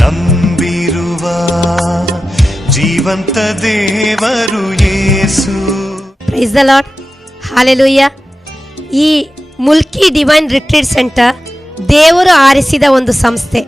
ನಂಬಿರುವ ಜೀವಂತ ದೇವರು Yesu. Praise the Lord, hallelujah. ಈ ಮುಲ್ಕಿ ಡಿವೈನ್ ರಿಟ್ರೀಟ್ ಸೆಂಟರ್ ದೇವರು ಆರಿಸಿದ ಒಂದು ಸಂಸ್ಥೆ.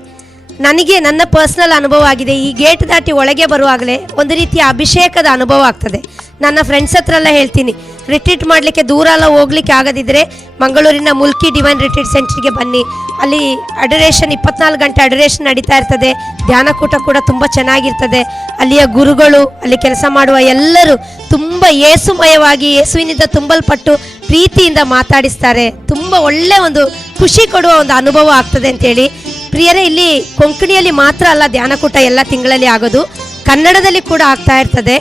ನನಗೆ ನನ್ನ ಪರ್ಸ್ನಲ್ ಅನುಭವ ಆಗಿದೆ. ಈ ಗೇಟ್ ದಾಟಿ ಒಳಗೆ ಬರುವಾಗಲೇ ಒಂದು ರೀತಿಯ ಅಭಿಷೇಕದ ಅನುಭವ ಆಗ್ತದೆ. ನನ್ನ ಫ್ರೆಂಡ್ಸ್ ಹತ್ರ ಎಲ್ಲ ಹೇಳ್ತೀನಿ, ರಿಟ್ರೀಟ್ ಮಾಡಲಿಕ್ಕೆ ದೂರ ಎಲ್ಲ ಹೋಗ್ಲಿಕ್ಕೆ ಆಗದಿದ್ದರೆ ಮಂಗಳೂರಿನ ಮುಲ್ಕಿ ಡಿವೈನ್ ರಿಟ್ರೀಟ್ ಸೆಂಟರ್ಗೆ ಬನ್ನಿ. ಅಲ್ಲಿ ಅಡರೇಷನ್ 24 ಗಂಟೆ ಅಡರೇಷನ್ ನಡೀತಾ ಇರ್ತದೆ. ಧ್ಯಾನಕೂಟ ಕೂಡ ತುಂಬ ಚೆನ್ನಾಗಿರ್ತದೆ. ಅಲ್ಲಿಯ ಗುರುಗಳು, ಅಲ್ಲಿ ಕೆಲಸ ಮಾಡುವ ಎಲ್ಲರೂ ತುಂಬ ಯೇಸುಮಯವಾಗಿ ಯೇಸುವಿನಿಂದ ತುಂಬಲ್ಪಟ್ಟು ಪ್ರೀತಿಯಿಂದ ಮಾತಾಡಿಸ್ತಾರೆ. ತುಂಬ ಒಳ್ಳೆ ಒಂದು ಖುಷಿ ಕೊಡುವ ಒಂದು ಅನುಭವ ಆಗ್ತದೆ ಅಂತೇಳಿ. ಪ್ರಿಯರೇ, ಇಲ್ಲಿ ಕೊಂಕಣಿಯಲ್ಲಿ ಮಾತ್ರ ಅಲ್ಲ ಧ್ಯಾನಕೂಟ ಎಲ್ಲ ತಿಂಗಳಲ್ಲಿ ಆಗೋದು, ಕನ್ನಡದಲ್ಲಿ ಕೂಡ ಆಗ್ತಾ ಇರ್ತದೆ.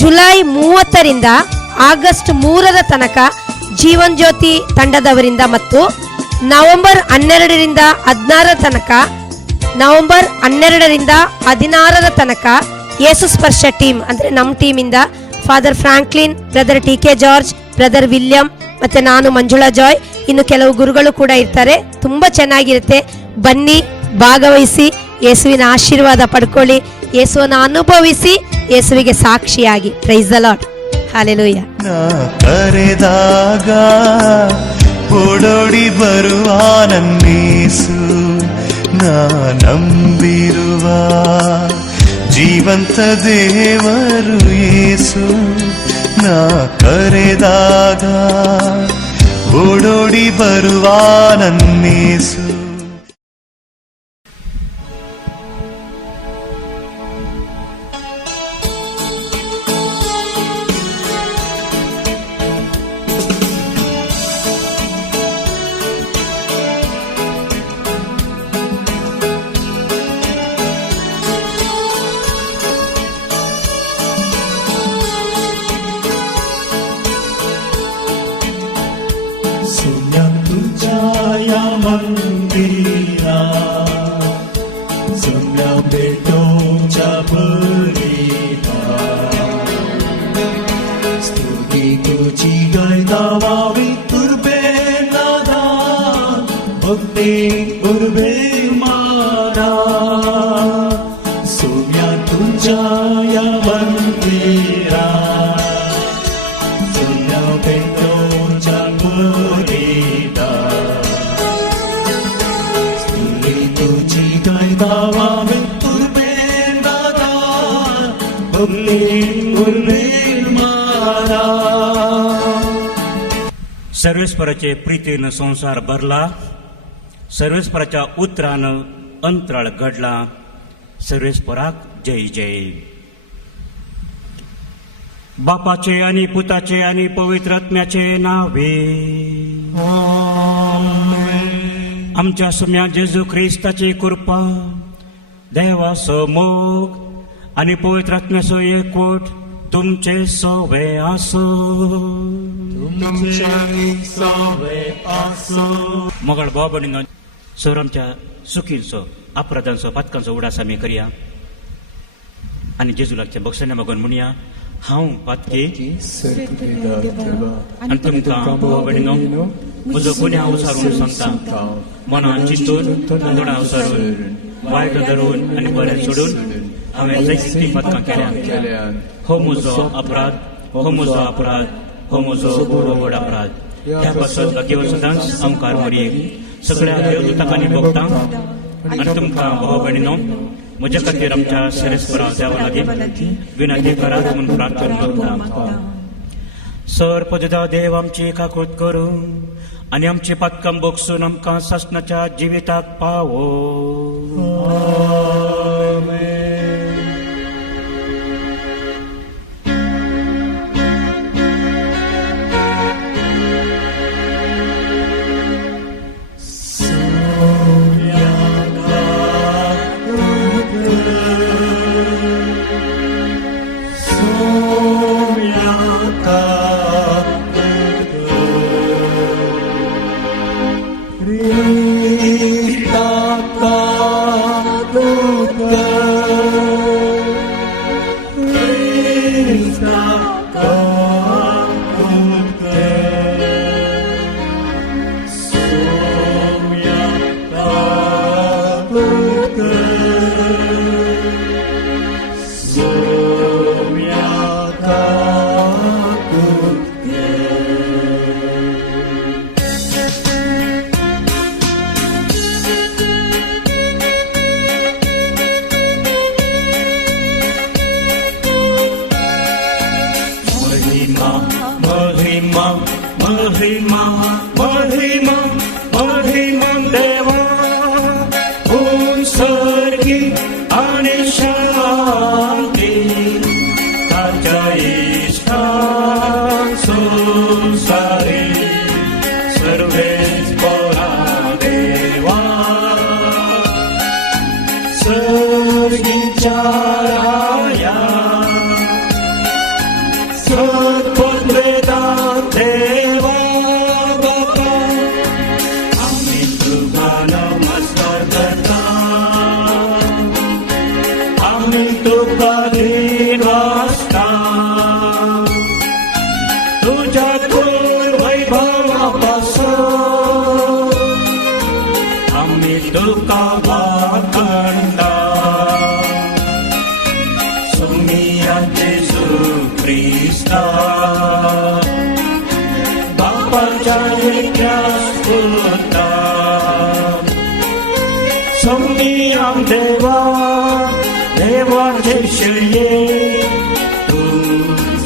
ಜುಲೈ 30ರಿಂದ ಆಗಸ್ಟ್ 3ರ ತನಕ ಜೀವನ್ ಜ್ಯೋತಿ ತಂಡದವರಿಂದ ಮತ್ತು ನವೆಂಬರ್ 12ರಿಂದ 16ರ ತನಕ, ನವೆಂಬರ್ 12ರಿಂದ 16ರ ತನಕ ಯೇಸು ಸ್ಪರ್ಶ ಟೀಮ್ ಅಂದರೆ ನಮ್ಮ ಟೀಮಿಂದ Father Franklin, Brother T K. George, Brother William ಮತ್ತು ನಾನು ಮಂಜುಳಾ ಜಾಯ್, ಇನ್ನು ಕೆಲವು ಗುರುಗಳು ಕೂಡ ಇರ್ತಾರೆ. ತುಂಬ ಚೆನ್ನಾಗಿರುತ್ತೆ. ಬನ್ನಿ, ಭಾಗವಹಿಸಿ, ಯೇಸುವಿನ ಆಶೀರ್ವಾದ ಪಡ್ಕೊಳ್ಳಿ, ಯೇಸುವನ್ನು ಅನುಭವಿಸಿ, ಯೇಸುವಿಗೆ ಸಾಕ್ಷಿಯಾಗಿ. Price the Lord, hallelujah. ಕರೆದಾಗ ಓಡೋಡಿ ಬರುವ ನನ್ನೇಸು, ನಾ ನಂಬಿರುವ ಜೀವಂತ ದೇವರು ಯೇಸು. ನಾ ಕರೆದಾಗ ಓಡೋಡಿ ಬರುವ ನನ್ನೇಸು. मंदिरा sembilan bedong berita studi kuci gai nawawi turbenada bhakti urbemara sumya tunjaya मंदिरा sembilan bedong berita सर्वेस्पराचे प्रीतीनं संसार भरला, सर्वेस्पराच्या उतरानं अंतराळ घडला. सर्वेस्पराक जय जय. बापाचे आणि पुताचे आणि पवित्र आत्म्याचे नावे. आमच्या सुम्या जेजू ख्रिस्ताची कृपा, देवाचो मोग आणि पवित्र आत्म्याचो एकवट तुमचे सवे आसो. मोगळ भाव भयणींनो, सौरामच्या सुखींचो, अपराधांचो, पातकांचो उडास आमी करया आणि जेजू लागच्या बक्षांना मागून म्हणया, हांव पातकी आणि तुमकां भाव भयणींनो म्हजो गुन्हे हांव उसारून सांगता. मनान चिंतून, दोळा उसारून, वायट धरून आणि बरें सोडून हांवें जायतीं पातकां केल्यात. हो म्हजो अपराध, हो म्हजो अपराध, हो म्हजो व्हड अपराध. ह्या पासत देव सदांच आमकां मरयेक सगळ्या देवदूतांनी भोगता. आणि तुमकां भाव भयणींनो, म्हज्या खातीर आमच्या सेरेस्परा देवा लागीं विनंती करात म्हूण प्रार्थना करता. सर्पजदा देव आमची काकूत करून आणि आमची पातकां बोगसून आमकां सासणाच्या जिविताक पावो. Rita सर्गीच्या राया सत्पद वेदांत देवा बापा आम्ही तुका नमस्कार करता आम्ही तुका दिन वाजता तुझ्या क्रूर वैभवापासून आम्ही तुका वाकणता सुमियाचे सुख्रिस्ता बापाच्या विख्यास पुरता सुमियाम देवा देवाचे शिल्ये तू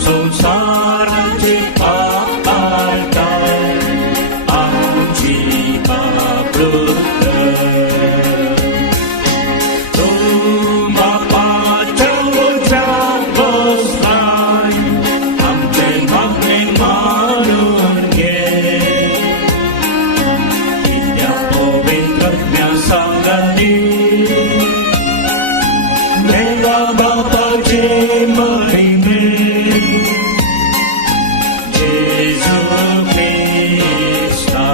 संसाराची पापाळता आमची पापृत तू बापाच्या उजात बसलाय आमचे मागणे मारून घे त्या पवित्रज्ञ संगती देवा बापाचे महिमे जेजू ख्रिस्ता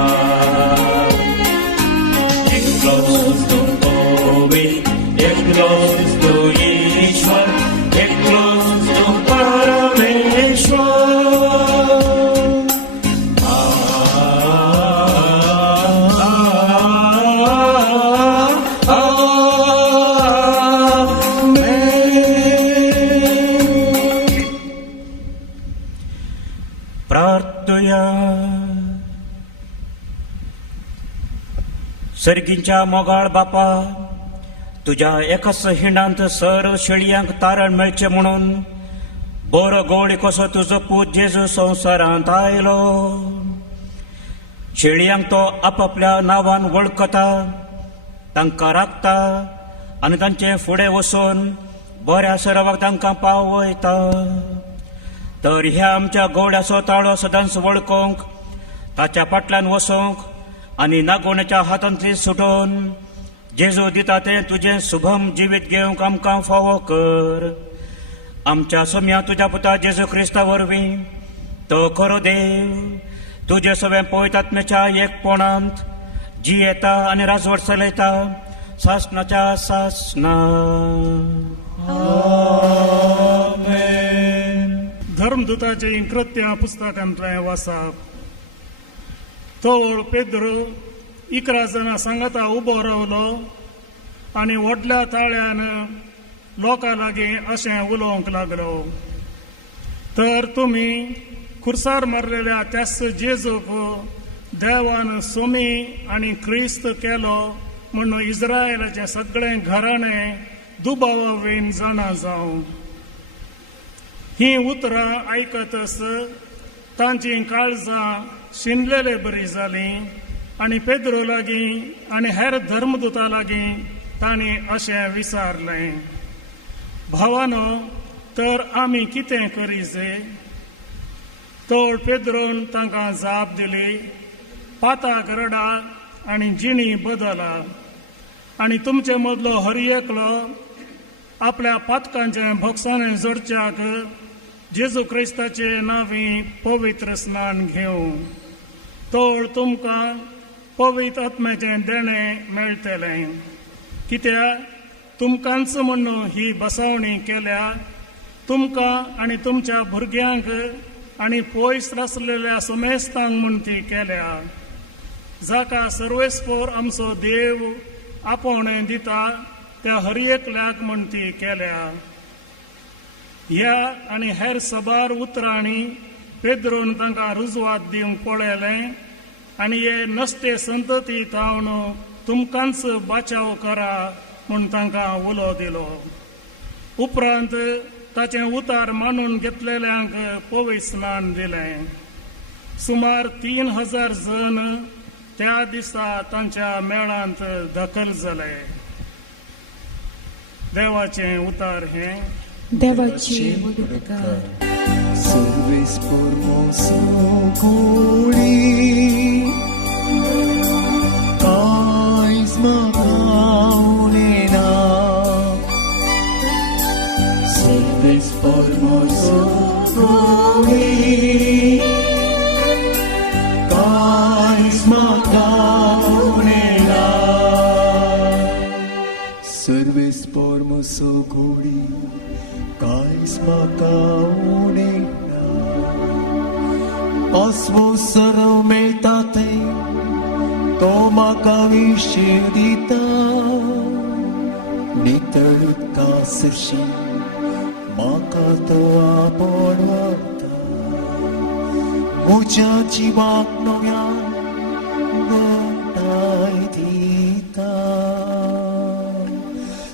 एकलोच तू पवित्र एकलोच तू ईश्वर एकलोच तू परमेश्वर प्रार्थया सर्गींच्या मोगाळ बापा तुझ्या एकाच हिंडांत सर्व शेळयांक तारण मेळचे म्हणून बरो गोड कसो तुजो पूत जेजू संवसारांत आयलो शेळयांक तो आपापल्या नांवान वळखता तांकां राखता आनी तांचे फुडें वचून बऱ्या सरावाक तांकां पावयता तर ह्या आमच्या गोड्याचो ताळो सदांच वळखूंक ताच्या फाटल्यान वचूंक आनी नागोण्याच्या हातांतली सुटोवन जेजू दिता तें तुजें शुभम जिवीत घेवंक आमकां फावो कर आमच्या सोम्या तुज्या पुता जेजू क्रिस्ता वरवीं तो खरो देव तुजे सगळें पवित्रात्म्याच्या एकपणांत जी येता आनी राजवट चलयता सासणाच्या सासणा धर्मदूताचे कृत्या पुस्तकांतलें वाचप तो पेद्रो 11 जाणां सांगाता उबो रावलो आनी व्हडल्या ताळ्यान लोकां लागीं अशें उलोवंक लागलो तर तुमी खुर्सार मारलेल्या त्याच जेजूक देवान सोमी आनी क्रिस्त केलो म्हणून इस्रायलाचें सगळें घराणें दुबावावेन जाणा जावं ही उतरां आयकतच तांची काळजां शिनलेले बरी जालीं आनी पेद्रो लागीं आनी हेर धर्मदूतां लागीं तांणी अशें विचारलें भावानो तर आमी कितें करीचे तोळ पेद्रोन तांकां जाप दिली पाताक रडा आनी जिणी बदला आनी तुमचे मदलो हर एकलो आपल्या पातकांचे भोगसाणें जोडच्याक जेजू क्रिस्ताचे नांवी पवित्र स्नान घेवं तोळ तुमकां पवित्र आत्म्याचें देणें मेळटलें कित्याक तुमकांच म्हणून ही बसवणी केल्या तुमकां आनी तुमच्या भुरग्यांक आनी पयस आसलेल्या सोमेस्तांक म्हूण ती केल्या जाका सर्वेस्पोर आमचो देव आपोवणें दिता त्या हर एकल्याक म्हूण ती केल्या ह्या आनी हेर सबार उतरांनी पेद्रोन तांकां रुजवात दिवंक पळयलें आनी हे नसते संतती तावन तुमकांच बाचाव करा म्हूण तांकां उलो दिलो उपरांत ताचें उतार मानून घेतलेल्यांक पवित्र स्नान दिलें सुमार 3000 जण त्या दिसा तांच्या मेळांत दाखल जाले देवाचें उतार हें देवाची वडकार सर्वेस्पोर मोसो कोळी कांयच म्हाका उणें ना Sarves por moço guri cais macaune Pasvo sarau meltate Toma kavishidita Nitalut kasirshi Makato aponwata Mucha chibak nongyan Gontai dita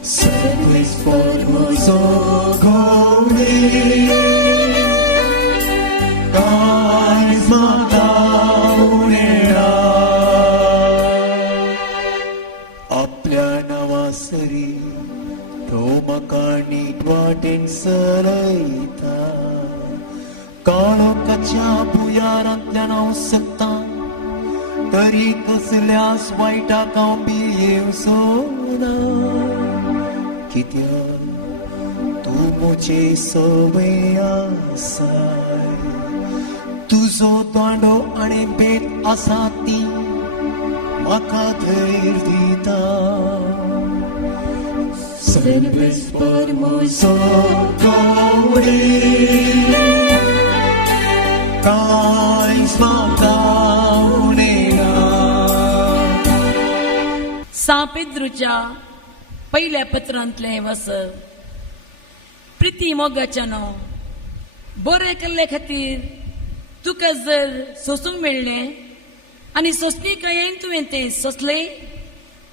Service for mozo gori Guys mataunera Apya navasari Romakani dwaten saraita काळोखाच्या भुयारांतल्यान हांव सकता तरी कसल्यास वायटा कांवपी येवसोना कित्याक तूं म्हजे सवय आसाय तुजो दांडो आनी भेट आसा ती म्हाका धैर्य दिता सर्वेस पर मोजो गौरी Guys, सापेद्रूच्या पहिल्या पत्रांतले वस प्रिती मोगाच्यानो बरें केल्ले खातीर तुका जर सोसूंक मेळ्ळें आनी सोसणी कयेन तुवें तें सोसलें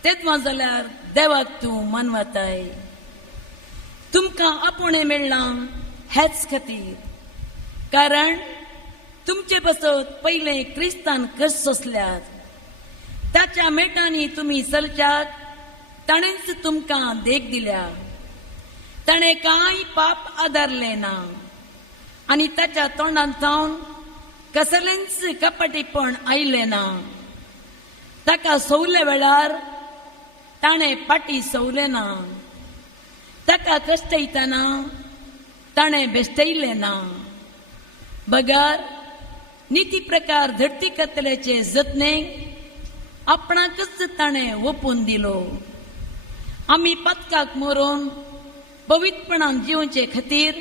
तेच जाल्यार देवाक तूं मानवताय तुमकां आपुणें मेळ्ळां हेच खातीर कारण तुमचे बसत पहिले क्रिस्तान कस सोसल्यात ताच्या मेटांनी तुम्ही चलच्यात ताणेंच तुमकां देख दिल्या ताणें कांय पाप आदारले ना आनी ताच्या तोंडांत जावन कसलेंच कपटीपण आयले ना ताका सवले वेळार ताणें पाटी सवले ना ताका कश्टयतना ताणें बेश्टयले ना बगार नीती प्रकार धरती कतलेचे जतनेक आपणाकच ताणें ओपून दिलो आमी पथकाक मरून पवित्रपणान जिवचे खातीर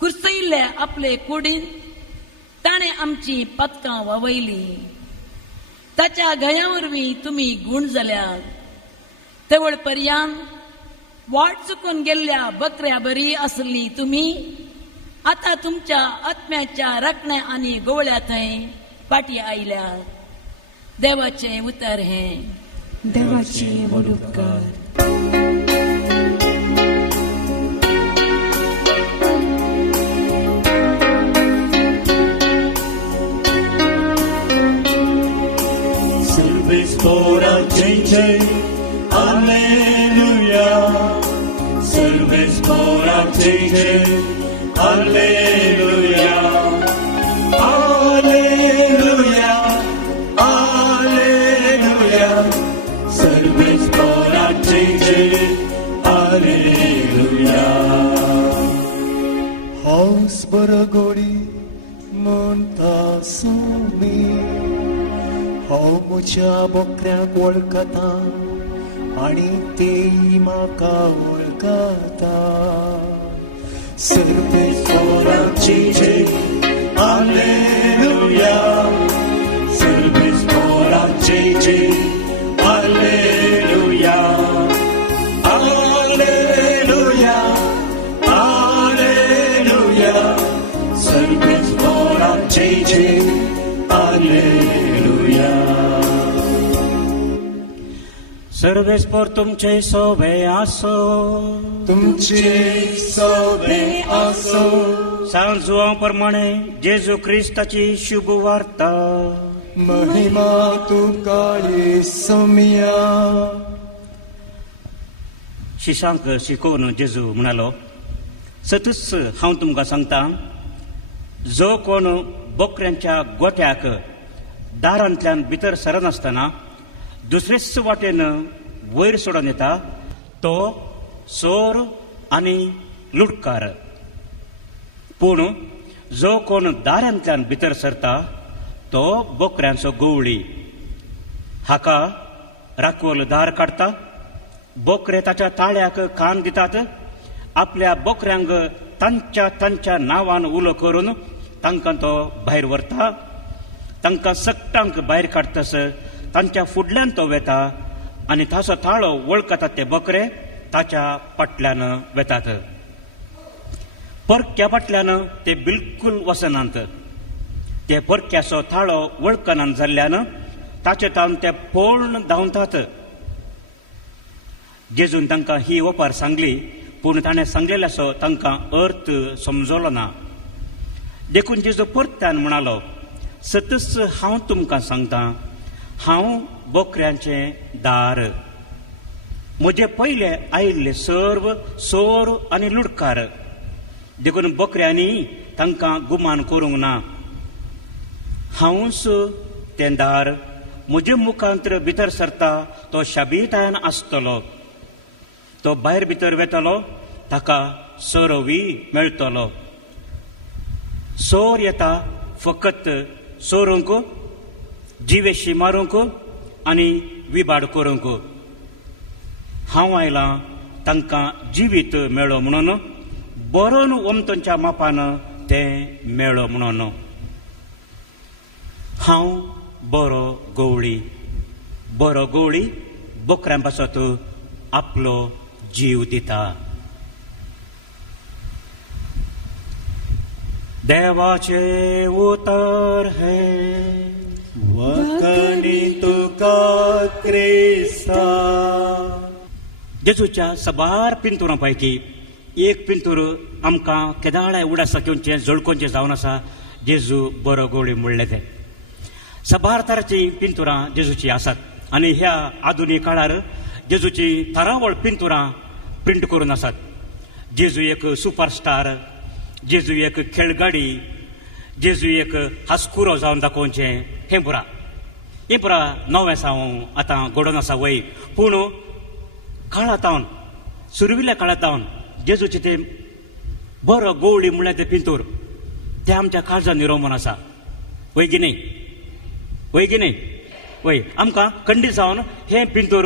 कुर्सयिल्ले आपले कुडीन ताणें आमची पथकां वावयली ताच्या गया वरवीं तुमी गुण जाल्यात तेवळ पर्यंत वाट चुकून गेल्ल्या बकऱ्या बरी आसली तुमी आता तुमच्या आत्म्याच्या रखण्या आणि गोवळ्या थंय पाटी आयल्या देवाचे उतर हे देवाचे वडुपकार Service for a change, Hallelujah. Service for a change. Hallelujah, Hallelujah, Hallelujah. Service for a change. Hallelujah. House baragori monta sumi. How mucha bokrak walkata, ani tei maka walkata. Service for a change, Hallelujah. Service for a change, Hallelujah, Hallelujah, Hallelujah. Service for a change, Hallelujah. Sarves पर तुमचे सोबे आसो तुमचे सोबे आसो सांजुआ प्रमाणे जेजू ख्रिस्ताची शुभ वार्ता महिमा तुका येसुमिया शिशांक शिकोवन जेजू म्हणालो सतूच हांव तुमकां सांगता जो कोण बोकऱ्यांच्या गोठ्याक दारांतल्यान भितर सरनासतना दुसरेच वाटेन वयर सोडून येता तो चोर आनी लुटकार पूण जो कोण दारांतल्यान भितर सरता तो बोकऱ्यांचो गवळी हाका राखवल दार काडटा बोकरे ताच्या ताळ्याक कान दितात. आपल्या बोकऱ्यांक तांच्या नांवान उलो करून तांकां तो भायर व्हरता. तांकां सकटांक भायर काडटस तांच्या फुडल्यान तो वेता आनी ताचो ताळो वळखतात ते बोकरे ताच्या फाटल्यान वेतात. परक्या फाटल्यान ते बिलकुल वचनात. ते परक्याचो ताळो वळखनात जाल्ल्यान ताचे तावन ते पळोवन धांवतात. जेजून तांकां ही ओपार सांगली, पूण ताणें सांगलेल्याचो तांकां अर्थ समजलो ना. देखून जेजू परत्यान म्हणालो, सतच हांव तुमकां सांगतां, हांव बोकऱ्यांचें दार. म्हजे पयले आयिल्ले सर्व सोर आनी लुडकार, देखून बोकऱ्यांनी तांकां गुमान करूंक ना. हांवूच तें दार. म्हजे मुखांतर भितर सरता तो शाबीतायेन आसतलो. तो भायर भितर वेतलो, ताका सोरोवी मेळटलो. सोर येता फकत सोरूंक, जिवेशी मारूंक आनी विबाड करूंक. हांव आयलां तांकां जिवीत मेळो म्हणून, बरोवन वमतांच्या मापान तें मेळो म्हणून. हांव बरो गवळी. बरो गवळी बोकऱ्यां पासत आपलो जीव दिता. देवाचे उतर हे वखणी तुका क्रिस्ता. जेजूच्या सबार पिंतुरां पैकी एक पिंतूर आमकां केदाळ्या उडासा घेवचें जळकोवचें जावन आसा. जेजू बरो गवळी म्हणलें तें. सबार तरांची पिंतुरां जेजूची आसात आनी ह्या आधुनीक काळार जेजूची तरावळ पिंतुरां प्रिंट करून आसात. जेजू एक सुपरस्टार, जेजू एक खेळगाडी, जेजू एक हास्कुरो जावन दाखोवचें, हें पुरा नवें जावं आतां घडोवन आसा वय. पूण काळांतावन सुरविल्ल्या काळांतावन जेजूचे ते बरो गवळी म्हणल्यार ते पिंतूर ते आमच्या काळजान निरोमन आसा. वय की न्ही? वय की न्ही? वय आमकां खंडीत जावन हें पिंतूर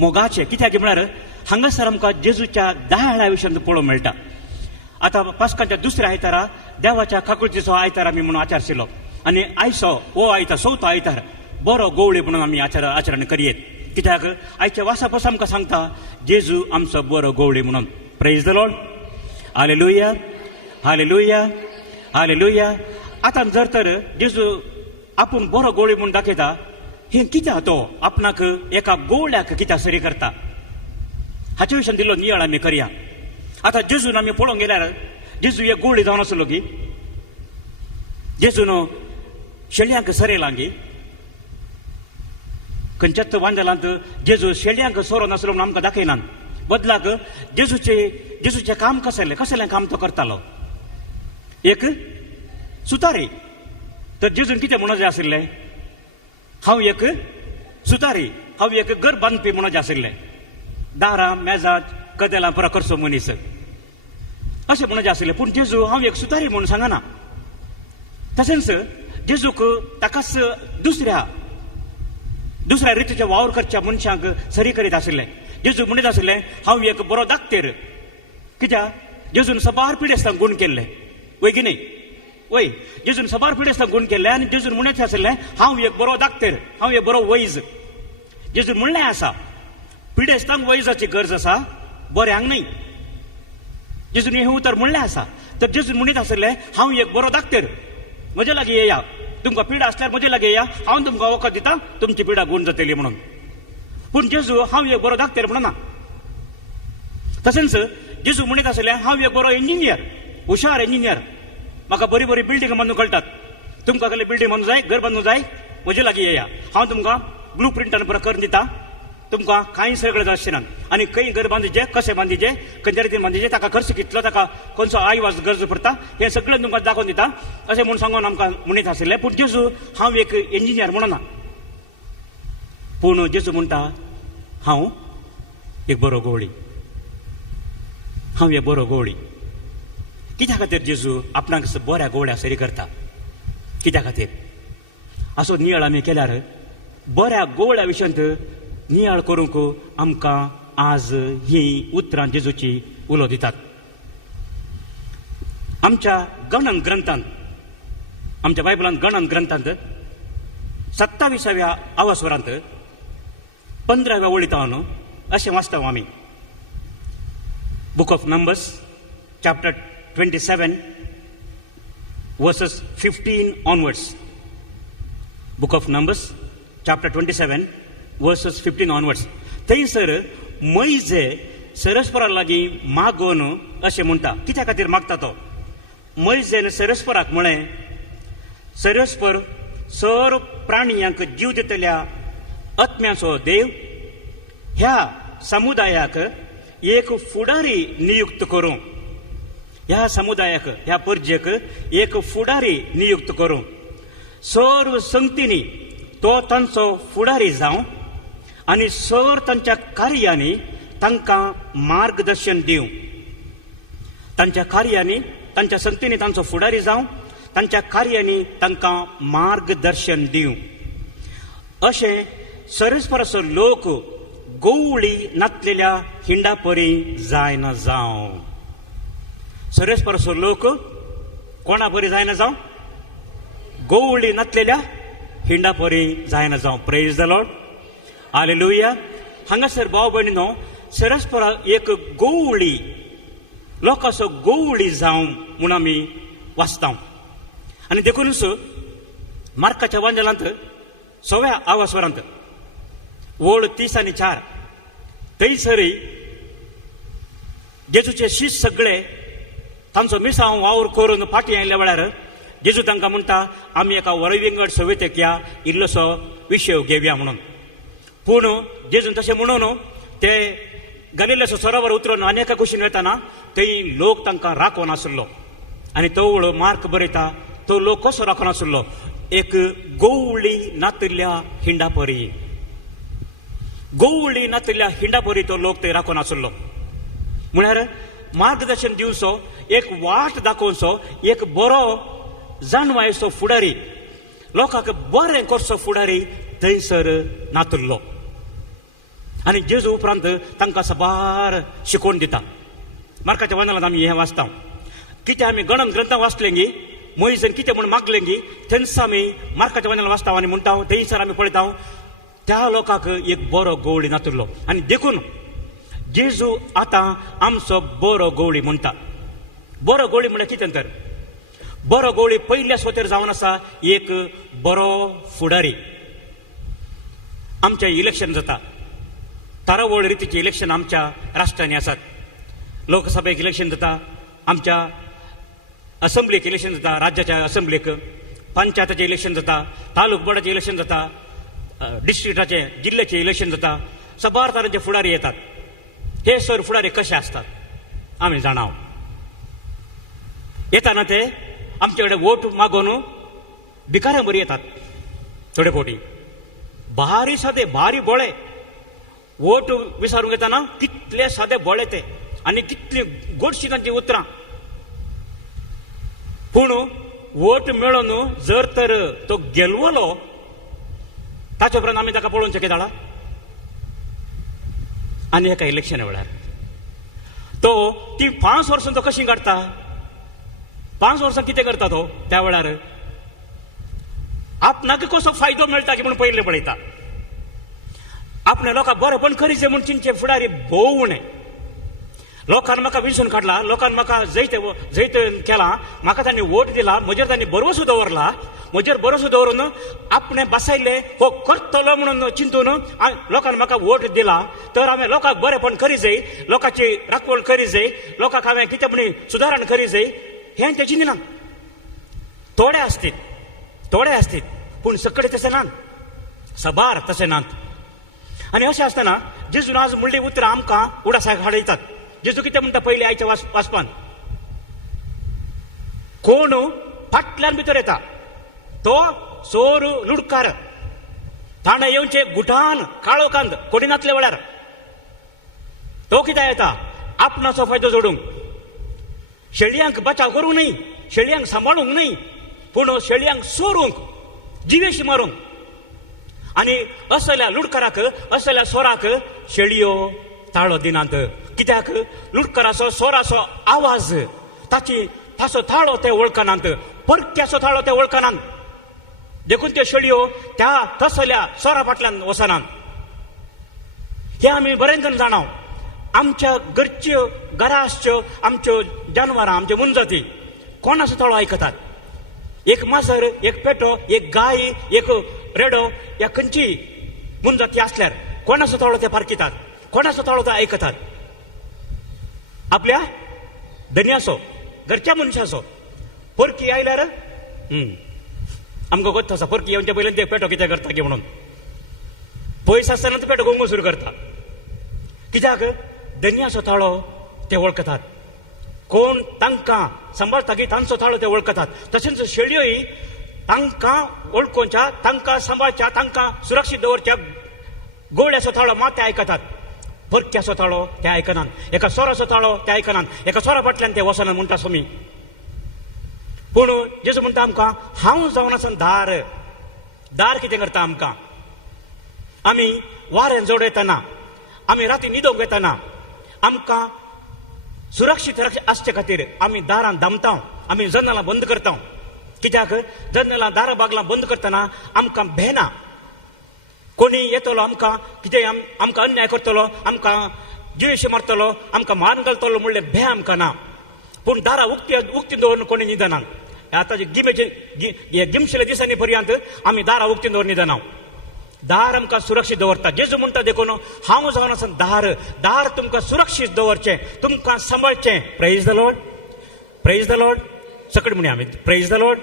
मोगाचें. कित्याक म्हळ्यार हांगासर आमकां जेजूच्या दायळ्या विशयान पळोवंक मेळटा. आतां पास्काच्या दुसऱ्या आयतारा देवाच्या काकुळतीचो आयतार आमी म्हणून आचारशिल्लो आनी आयचो हो आयतार चवथो आयतार बरो गवळी म्हणून आमी आचरण करयेत. कित्याक आयच्या वासा पासून आमकां सांगता जेजू आमचो बरो गवळी म्हणून. Praise the Lord. Hallelujah, hallelujah, hallelujah. आतां जर तर जेजू आपूण बरो गवळी म्हणून दाखयता, हें कित्याक तो आपणाक एका गवळ्याक कित्याक सरी करता, हाचे विशयान दिल्लो नियाळ आमी करया. आतां जेजून आमी पळोवंक गेल्यार जेजू एक गवळी जावन आसलो गी. जेजून शेळयांक सरयलां गी. खंयच्याच वांजलांत जेजू शेळयांक सोरो नासलो म्हणून आमकां दाखयनात. बदलाक जेजूचें काम कसलें काम तो करतालो. एक सुतारी. तर जेजून कितें म्हणून जाय आशिल्लें? हांव एक सुतारी, हांव एक घर बांदपी म्हणून जाय आशिल्लें. दारां मेजां कदेलां पुरो करचो मनीस अशें म्हणून जाय आशिल्लें. पूण जेजू हांव एक सुतारी म्हणून सांगना. तशेंच जेजूक ताकाच दुसऱ्या रितीचे वावर करच्या मनशांक सरी करीत आशिल्लें. जेजू म्हणीत आशिल्लें हांव एक बरो दाक्तेर. कित्याक जेजून सबार पिडेस्तांक गूण केल्ले. वय की न्ही? वय जेजून सबार पिडेस्तांक गूण केल्ले आनी जेजून म्हणत आशिल्लें हांव एक बरो दाक्तेर, हांव एक बरो वैज. जेजून म्हणलें आसा पिडेस्तांक वैजाची गरज आसा, बऱ्यांक न्ही. जेजून हें उतर म्हणलें आसा. तर जेजून म्हणीत आशिल्लें हांव एक बरो दाक्तेर, म्हजे लागीं येया. तुमकां पिडा आसल्यार म्हजे लागीं येया, हांव तुमकां वखद दितां, तुमची पिडा गूण जातली म्हणून. पूण जेजू हांव एक बरो दाक्तेर म्हणना. तशेंच जेजू म्हणीत आशिल्लें हांव एक बरो इंजिनियर, हुशार इंजिनियर. म्हाका बरी बरी बिल्डींग बांदूंक कळटात. तुमकां कसले बिल्डींग बांदूंक जाय, घर बांदूंक जाय, म्हजे लागीं येया. हांव तुमकां ब्लू प्रिंटान पुरो करून दितां. तुमकां कांय सगळें जाय आसचें ना. आनी खंय घर बांदचें, कशें बांदचें, खंयच्या रितीन बांदचें, ताका खर्च कितलो, ताका खंयचो आयवाज गरज पडटा, हें सगळें तुमकां दाखोवन दिता अशें म्हूण सांगून आमकां म्हणीत आशिल्लें. पूण जेजू हांव एक इंजिनियर म्हणना. पूण जेजू म्हणटा हांव एक बरो गवळी, हांव एक बरो गवळी. कित्या खातीर जेजू आपणाक बऱ्या गवळ्या सरी करता? कित्या खातीर? असो नियाळ आमी केल्यार बऱ्या गवळ्या विशयांत नियाळ करूंक आमकां आज ही उतरां जेजूची उलो दितात. आमच्या गणन ग्रंथांत, आमच्या बायबलांत गणन ग्रंथांत 27व्या आवास्वरांत 15व्या वळीत हांव अशें वाचता आमी. Book of numbers chapter 27 versus 15 onwards. Book of numbers chapter 27 versus 15 onwards. थंयसर मैजे सरस्परा लागीं मागोन अशें म्हणटा. कित्या खातीर मागता तो? मैजेन सरस्पराक म्हळें, सरस्पर सर्व प्राणियांक जीव दितल्या आत्म्याचो देव, ह्या समुदायाक एक फुडारी नियुक्त करूं. ह्या समुदायाक, ह्या परजेक एक फुडारी नियुक्त करूं. सर्व संगतींनी तो तांचो फुडारी जावं आनी सर तांच्या कार्यांनी तांकां मार्गदर्शन दिवं. तांच्या कार्यांनी, तांच्या संगतींनी तांचो फुडारी जावं, तांच्या कार्यांनी तांकां मार्गदर्शन दिवं. अशें सरस्पराचो लोक गोवळी नातलेल्या हिंडा परी जायना जावं. सरस्पराचो लोक कोणा परी जायना जावं? गोवळी नातलेल्या हिंडा परी जायना जावं. Praise the Lord, hallelujah. हांगासर भाव भयणीनो, सरस्परा एक गोवळी, लोकांचो गोवळी जावं म्हूण आमी वाचता. आनी देखूनच मार्काच्या वांजलांत 6व्या आवास्वरांत वळ 30 आनी 4 थंयसरय जेजूचे शिश्य सगळे तांचो मिसांव वावर करून फाटीं आयिल्ल्या वेळार जेजू तांकां म्हणटा, आमी एका वरविंगड सवेतेक या, इल्लोसो विशय घेवया म्हणून. पूण जेजून तशें म्हणून ते गलिलाचो सरोवर उतरून अनेका कुशीन वताना थंय लोक तांकां राखोन आसलो. आनी तो वळ मार्क बरयता, तो लोक कसो राखोन आसलो? एक गोवळी नातल्या हिंडा परी. गोवळी नातल्या हिंडा परी तो लोक थंय राखोन आसलो. म्हळ्यार मार्गदर्शन दिवचो, एक वाट दाखोवचो, एक बरो जाणवायचो फुडारी, लोकांक बरें करचो फुडारी थंयसर नातल्लो. आनी जेजू उपरांत तांकां सबार शिकोवन दिता. मार्काच्या वांजलांत आमी हें वाचता. कितें आमी गणन ग्रंथां वाचलें गी, मोइजेन कितें म्हूण मागलें गी, थंयच आमी मार्काच्या वांजलांत वाचता आनी म्हणटा, थंयसर आमी पळयता त्या लोकांक एक बरो गोवळी नातल्लो. आनी देखून जेजू आतां आमचो बरो गोवळी म्हणटा. बरो गोवळी म्हळ्यार कितें तर? बरो गोवळी पयल्या स्वतेर जावन आसा एक बरो फुडारी. आमचें इलेक्शन जाता, तारावळ रितीचें इलेक्शन आमच्या राष्ट्रांनी आसात. लोकसभेक इलेक्शन जाता, आमच्या असेंब्लीक इलेक्शन जाता, राज्याच्या असेंब्लीक, पंचायताचें इलेक्शन जाता, तालूक बोर्डाचें इलेक्शन जाता, डिस्ट्रिक्टाचें, जिल्ल्याचें इलेक्शन जाता. सबार तरांचे फुडारी येतात. हे सर फुडारी कशे आसतात आमी जाणाव. येताना ते आमचे कडेन वोट मागून भिकाऱ्यां बरी येतात. थोडे फावटी भारी सादे, भारी बोळे वोट विचारूंक येताना कितले सादे बोळे ते, आनी कितली गोडशी तांची उतरां. पूण वोट मेळोन जर तर तो गेलवलो, ताचे उपरांत आमी ताका पळोवंक शक्यता. आनी एका इलेक्शना वेळार तो ती 5 वर्सां तो कशी काडटा? 5 वर्सां कितें करता तो? त्या वेळार आपणाक कसो फायदो मेळटा की म्हूण पयलें पळयता. आपणे लोकांक बरेंपण करीचे म्हूण चिंतचे फुडारी भोव उणें. लोकांनी म्हाका विंचून काडला, लोकांनी म्हाका जैत केला, म्हाका तांणी वोट दिला, म्हजेर तांणी भरवसो दवरला, म्हजेर भरोसो दवरून आपणे बसयले हो करतलो म्हणून चिंतून लोकांनी म्हाका वोट दिला, तर हांवें लोकांक बरेंपण करी जाय, लोकांची राखवण करी जाय, लोकांक हांवें कितें म्हणी सुदारण करी जाय, हें तें चिंतिना. थोडे आसतात पूण सगळे तशें नात, सबार तशें नात. आनी अशें आसतना जेजून आज म्हणली उतरां आमकां उडासाक हाडयतात. जेजू कितें म्हणटा पयलीं आयच्या वाचपान? कोण फाटल्यान भितर येता तो चोर लुडकार, ताणें येवचे गुठान काळो कांद कोणी नातले वेळार. तो कित्याक येता? आपणाचो फायदो जोडूंक, शेळयांक बचाव करूंक न्ही, शेळयांक सांबाळूंक न्ही, पूण शेळयांक चोरूंक, जिवेशी मारूंक. आनी असल्या लुडकाराक, असल्या सोराक शेळयो ताळो दिनांत कित्याक लुटकराचो सोराचो आवाज ताचो थाळो ते वळखनांत परक्याचो थाळो ते वळखनांत देखून त्यो शेळयो त्या तसल्या सोरा फाटल्यान वचनात हे आमी बरें जाणाव आमच्या घरच्यो घराच्यो आमच्यो जानवरां आमच्यो मुनजाती कोणाचो थाळो आयकतात एक माजर एक पेटो एक गाय एक रेडो या खंयची मुनजाती असल्यार कोणाचो थाळो ते पारकितात कोणाचो थाळो ते आयकतात आपल्या धन्याचो घरच्या मनशाचो परकी आयल्यार आमकां गोत आसा परकी येवच्या पयलीं ते पेटो कितें करता की म्हणून पयस आसतना तो पेटो गोंगो सुरू करता कित्याक धन्याचो थाळो ते वळखतात कोण तांकां सांबाळटा की तांचो थाळो ते वळखतात तशेंच शेळयोय तांकां वळखोवच्या तांकां सांबाळच्या तांकां सुरक्षीत दवरच्या गोवळ्याचो थाळो मात ते आयकतात परक्याचो थाळो ते आयकनात एका सोराचो थाळो ते आयकनात एका सोरा फाटल्यान ते वचनात म्हणटा सोमी पूण जेजू म्हणटा आमकां हांव जावन आसा दार कितें करता आमकां आमी वारें जोड येतना आमी राती न्हिदोंक येतना आमकां सुरक्षीत आसचे खातीर आमी दारां धामता आमी जनेलां बंद करता कित्याक जनेलां दारां बागलां बंद करतना आमकां भेना कोणी येतलो आमकां कितें आमकां अन्याय करतलो आमकां जिवेशी मारतलो आमकां मारून घालतलो म्हणलें भे आमकां ना पूण दारां उक्ती दवरून कोणी न्हिदना आतांचे गिमशिल्ल्या दिसांनी पर्यंत आमी दारां उक्ती दवरून न्हिदना दार आमकां सुरक्षीत दवरता जेजू म्हणटा देखून हांव जावन आसा दार तुमकां सुरक्षीत दवरचें तुमकां सांबाळचें प्रेज द लॉर्ड सकट म्हणया आमी प्रेज द लॉर्ड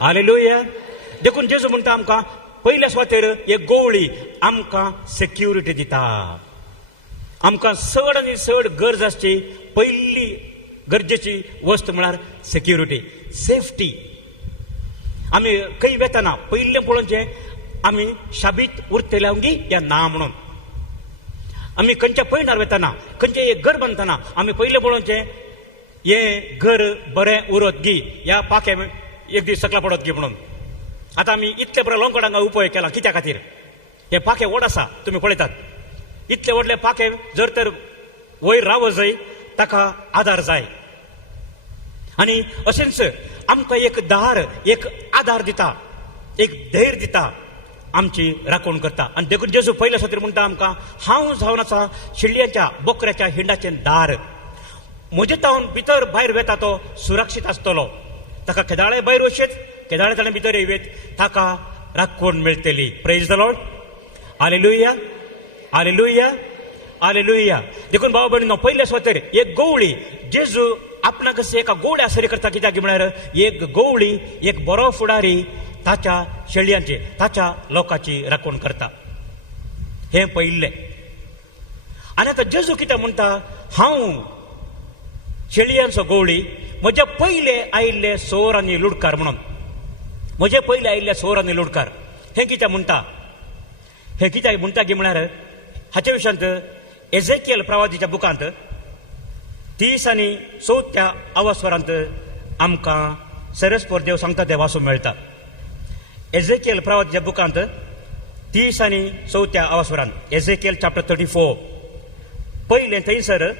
हालेलुया देखून जेजू म्हणटा आमकां पयल्या सुवातेर एक गोवळी आमकां सेक्युरिटी दिता आमकां चड आनी चड गरज आसची पयली गरजेची वस्त म्हळ्यार सेक्युरिटी सेफ्टी आमी खंय वेतना पयलें पळोवचें आमी शाबीत उरतले गी या ना म्हणून आमी खंयच्या पैंडार वेतना खंयचें एक घर बांदतना आमी पयलें पळोवचें हें घर बरें उरत गी या पाके एक दीस सकला पडत गी म्हणून आतां आमी इतले बरें लोंगकडांक उपयोग केला कित्या खातीर हे पाके व्हड आसा तुमी पळयतात इतले व्हडले पाके जर तर वयर राव जाय ताका आदार जाय आनी अशेंच आमकां एक दार एक आदार दिता एक धैर्य दिता आमची राखण करता आनी देखून जेजू पयल्या खातीर म्हणटा आमकां हांव जावन आसा शिल्ल्यांच्या बोकऱ्याच्या हिंडाचें दार म्हजे तावन भितर भायर वेता तो सुरक्षीत आसतलो ताका केदाळे भायर वचेत केदाळे ताणें भितर येवेत ताका राखण मेळटली praise the Lord hallelujah hallelujah hallelujah देखून भाव भयणीनो पयल्या सुवातेर एक गोवळी जेजू आपणाक एका गोवड्या सरी करता कित्याक म्हळ्यार एक गोवळी एक बरो फुडारी ताच्या शेळयांची ताच्या लोकांची राखण करता हे पयिल्लें आनी आतां जेजू कितें म्हणटा हांव शेळयांचो गोवळी म्हजे पयले आयिल्ले सोर आनी लुडकार म्हणून म्हजे पयले आयिल्ले सोर आनी लुडकार हे कितें म्हणटा हे कित्याक म्हणटा की म्हळ्यार हाचे विशयांत एझेकियल प्रवादीच्या बुकांत 30 आनी 34 अवस्वरांत आमकां सरस्पोर देव सांगता ते वाचूंक मेळटा एझेकियल प्रवादीच्या बुकांत 30 आनी 34 अवस्वरांत एझेकियल चॅप्टर 34 पयलें थंयसर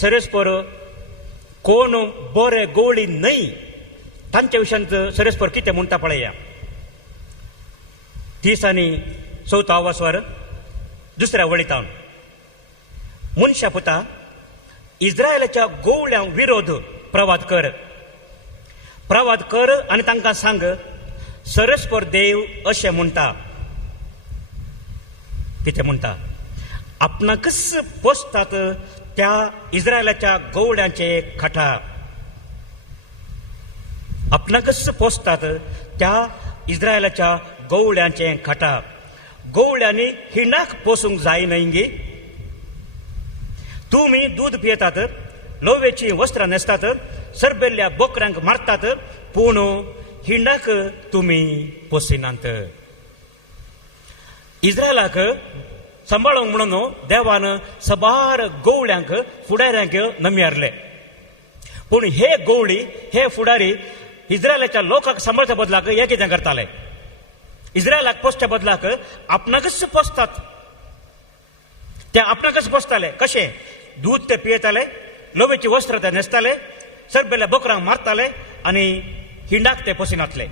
सरस्पोर कोण बरे गोवळी न्हय तांच्या विशयांत सरस्पोर कितें म्हणटा पळया 30 आनी 34 अवस्वर दुसऱ्या वळीतावन मनशा पुता इस्रायलाच्या गोवळ्यांक विरोध प्रवाद कर आनी तांकां सांग सरस्पोर देव अशें म्हणटा कितें म्हणटा आपणाकच पोसतात त्या इस्रायलाच्या गोवड्यांचे खाटा आपणाकच पोसतात त्या इस्रायलाच्या गोवड्यांचे खाटा गोवळ्यांनी हिंडाक पोसूंक जाय न्हय गे तुमी दूध पियेतात लोवेची वस्त्रां न्हेसतात सरबेल्ल्या बोकऱ्यांक मारतात पूण हिंडाक तुमी पोसिनात इस्रायलाक सांबाळूंक म्हणून देवान सबार गोवळ्यांक फुडाऱ्यांक नम्यारले पूण हे गोवळी हे फुडारी इस्रायलाच्या लोकांक सांबाळच्या बदलाक हे कितें करताले इस्रायलाक पोसच्या बदलाक आपणाकच पोसतात ते आपणाकच बसताले कशे दूध ते पियताले लोबेची वस्त्र ते न्हेसताले सरबेल्या बकरांक मारताले आनी हिंडाक ते पसिनातले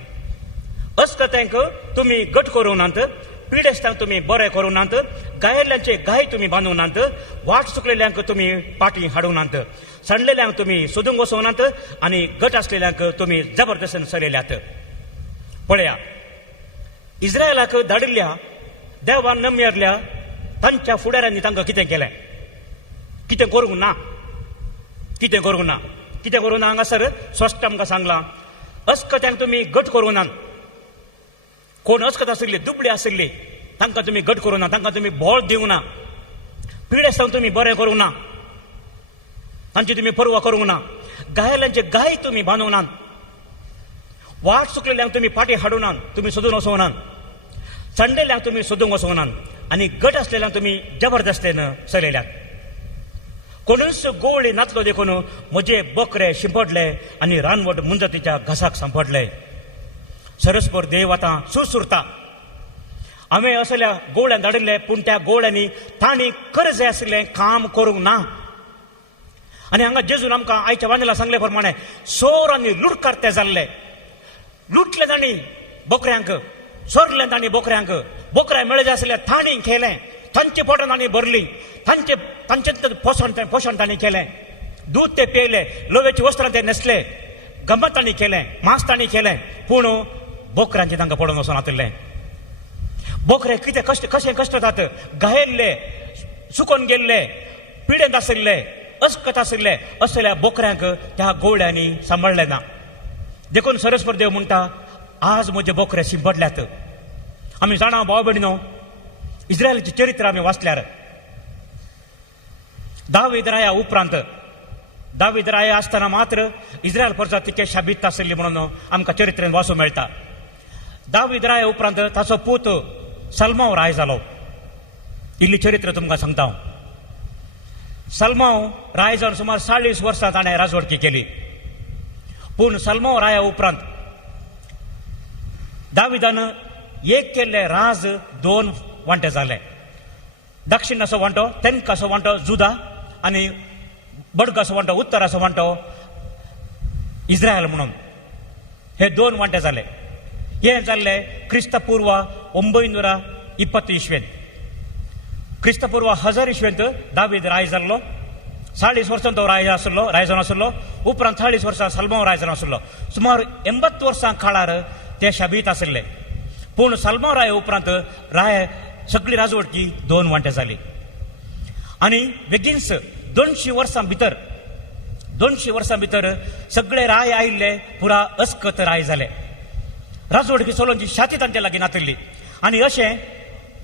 अस्कत्यांक तुम्ही गट करूनात पिडेस्तांक तुम्ही बरें करूनात गायल्ल्यांचे गाय तुम्ही बांदूनात वाट चुकलेल्यांक तुम्ही पाटी हाडूनात सणलेल्यांक तुम्ही सोदूंक वचोवनात आनी गट आसलेल्यांक तुम्ही जबरदस्तीन चलयल्यात पळया इस्रायलाक धाडिल्ल्या देवान नम्यारल्या तांच्या फुडाऱ्यांनी तांकां कितें केलें कितें करूंक ना कितें करूंक ना कितें करूंक ना हांगासर स्पश्ट आमकां सांगलां अस्कत्यांक तुम्ही गट करूंक ना कोण अस्कत आशिल्ली दुबळी आशिल्ली तांकां तुम्ही गट करूंक ना तांकां तुम्ही बोळ दिवंक ना पिडेस्तांक तुम्ही बरें करूंक ना तांची तुम्ही पर्वा करूंक ना गायल्यांचे गाय तुम्ही बांदूंक ना वाट चुकलेल्यांक तुम्ही पाटी हाडूंक ना तुम्ही सोदून वचोंक ना चंडेल्यांक तुम्ही सोदूंक वचोंक ना आनी गट आसलेल्यांक तुम्ही जबरदस्तेन चलयल्यात कोणूच गोवळी नातलो देखून म्हजे बकरे शिंपडले आनी रानवट मुंजतीच्या घासाक सांपडले सरस्पर देव आतां सुरसुरता हांवें असल्या गोवळ्यान धाडिल्ले पूण त्या गोवळ्यांनी तांणी खरें जाय आशिल्लें काम करूंक ना आनी हांगा जेजून आमकां आयच्या वांगेला सांगले प्रमाणे सोर आनी लुटकार ते जाल्ले लुटले तांणी बकऱ्यांक सोरले तांणी बकऱ्यांक बकऱ्या मेळे जाय आशिल्ले तांणी केलें तांचे पोटां तांणी भरली तांचे पोशण तांणी केलें दूध ते पियले लोवेची वस्त्रां ते न्हेसले गंमत तांणी केलें मांस तांणी केलें पूण बोकऱ्यांचे तांकां पडून वचून आतले बोकरे कितें कशें कश्ट जातात गायल्ले सुकोन गेल्ले पिडेंत आशिल्ले अस्कत आशिल्ले असल्या बोकऱ्यांक त्या गोवळ्यांनी सांबाळले ना देखून सरस्वर देव म्हणटा आज म्हजे बोकरे शिंपडल्यात आमी जाणा भाव भयणीनो इस्रायलाचें चरित्र आमी वाचल्यार दावीद राया उपरांत दावीद राया आसतना मात्र इस्रायल परजा तिके शाबीत आशिल्ली म्हणून आमकां चरित्रांत वाचूंक मेळटा दावीद राया उपरांत ताचो पूत सलमाव राय जालो इल्ली चरित्र तुमकां सांगता सलमाव राय जावन सुमार 40 वर्सां ताणें राजवडकी केली पूण सलमाव राया उपरांत दाविदान एक केल्ले राज 2 वांटे जाले दक्षिणाचो वांटो तेनकाचो वांटो जुदा आनी बडगाचो वांटो उत्तराचो वांटो इस्रायल म्हणून हे 2 वांटे जाले हे जाल्ले क्रिस्तपूर्व 920 इस्वेंत क्रिस्तपूर्व 1000 इस्वेंत दावीद राय जाल्लो 40 वर्सां तो राय जावन आसलो उपरांत 40 वर्सां सलमाव राय जावन आसलो सुमार 80 वर्सां काळार ते शाबीत आशिल्ले पूण सलमाव राय उपरांत राय सगळी राजवडकी 2 वांटे जाली आनी बेगीनच 200 वर्सां भितर सगळे राय आयिल्ले पुरा अस्कत राय जाले राजवडकी चलोवची शाती तांचे लागीं नातिल्ली आनी अशें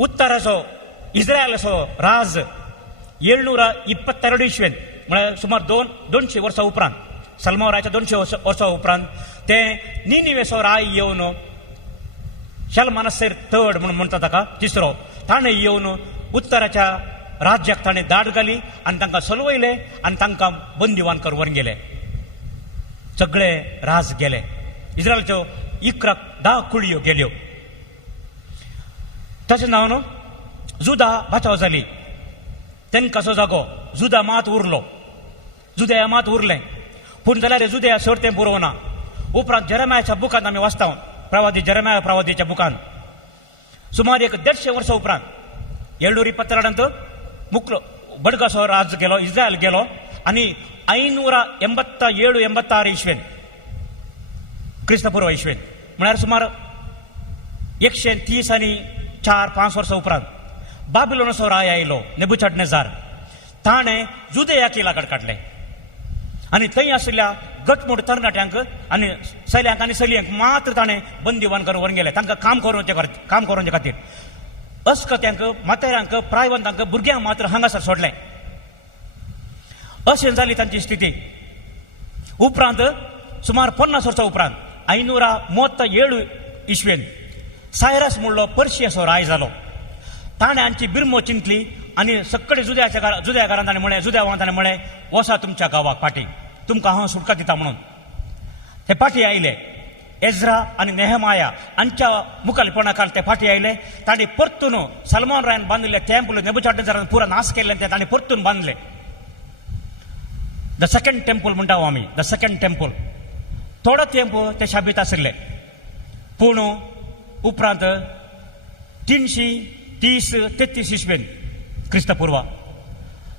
उत्तराचो इस्रायलाचो राज 722 इस्वेंत म्हळ्यार सुमार 200 वर्सां उपरांत सलमाव रायच्या 200 वर्सां उपरांत ते निनिवेचो राय येवन शल्मानेसेर थर्ड म्हणून म्हणटा ताका तिसरो ताणें येवन उत्तराच्या राज्याक ताणें दाड घाली आनी तांकां चलवयले आनी तांकां बंदिवान कर व्हरून गेले सगळे राज गेले इस्रायलाच्यो 10 कुळयो गेल्यो ताचें नांव न्हू जुदा बाचाव जाली तेनकाचो जागो जुदा मात उरलो जुदया मात उरलें पूण जाल्यार जुदया सर्तें पुरोवना उपरांत जेरेमायाच्या बुकांत आमी वाचता प्रवादी जेरेमाया प्रवादीच्या बुकांत सुमार 150 वर्सां उपरांत 722 मुकलो बडगाचो राज गेलो इस्रायल गेलो आनी 587-86 इस्वेंत क्रिस्तपूर्व इस्वेंत म्हळ्यार सुमार 130 आनी 4-5 वर्सां उपरांत बाबिलोनाचो राय आयलो नेबुचडनेझार ताणें जुदेयाकी लागड काडले आनी थंय आशिल्ल्या गटमूट तरणाट्यांक आनी चल्यांक आनी चलयांक मात्र ताणें बंदिवान करून व्हरून गेले तांकां काम करूंचे खातीर अस्कत्यांक मातेऱ्यांक प्रायवंतांक भुरग्यांक मात्र हांगासर सोडलें अशें जाली तांची स्थिती उपरांत सुमार 50 वर्सां उपरांत 537 इस्वेंत सायरस म्हणलो पर्शियाचो राय जालो ताणें हांची बिरमो चिंतली आनी सक्कडे जुद्याकारांत ताणें म्हळें जुद्यावांत ताणें म्हळें वसा तुमच्या गांवाक पाटी तुमकां हांव सुटका दिता म्हणून ते पाटी आयले एझ्रा आणि नेहमाया हांच्या मुखालपणाखाल ते फाटी आयले. तांणी परतून सलमान रायन बांदिल्ले टेंपल नेबुचाडनेझारान पुरा नाश केले ते तांणी परतून बांदले. द सेकंड टेंपल म्हणटा आमी, द सेकंड टेंपल. थोडो तेंप ते शाबीत आशिल्ले, पूण उपरांत 330-33 इस्वेन क्रिस्तपूर्व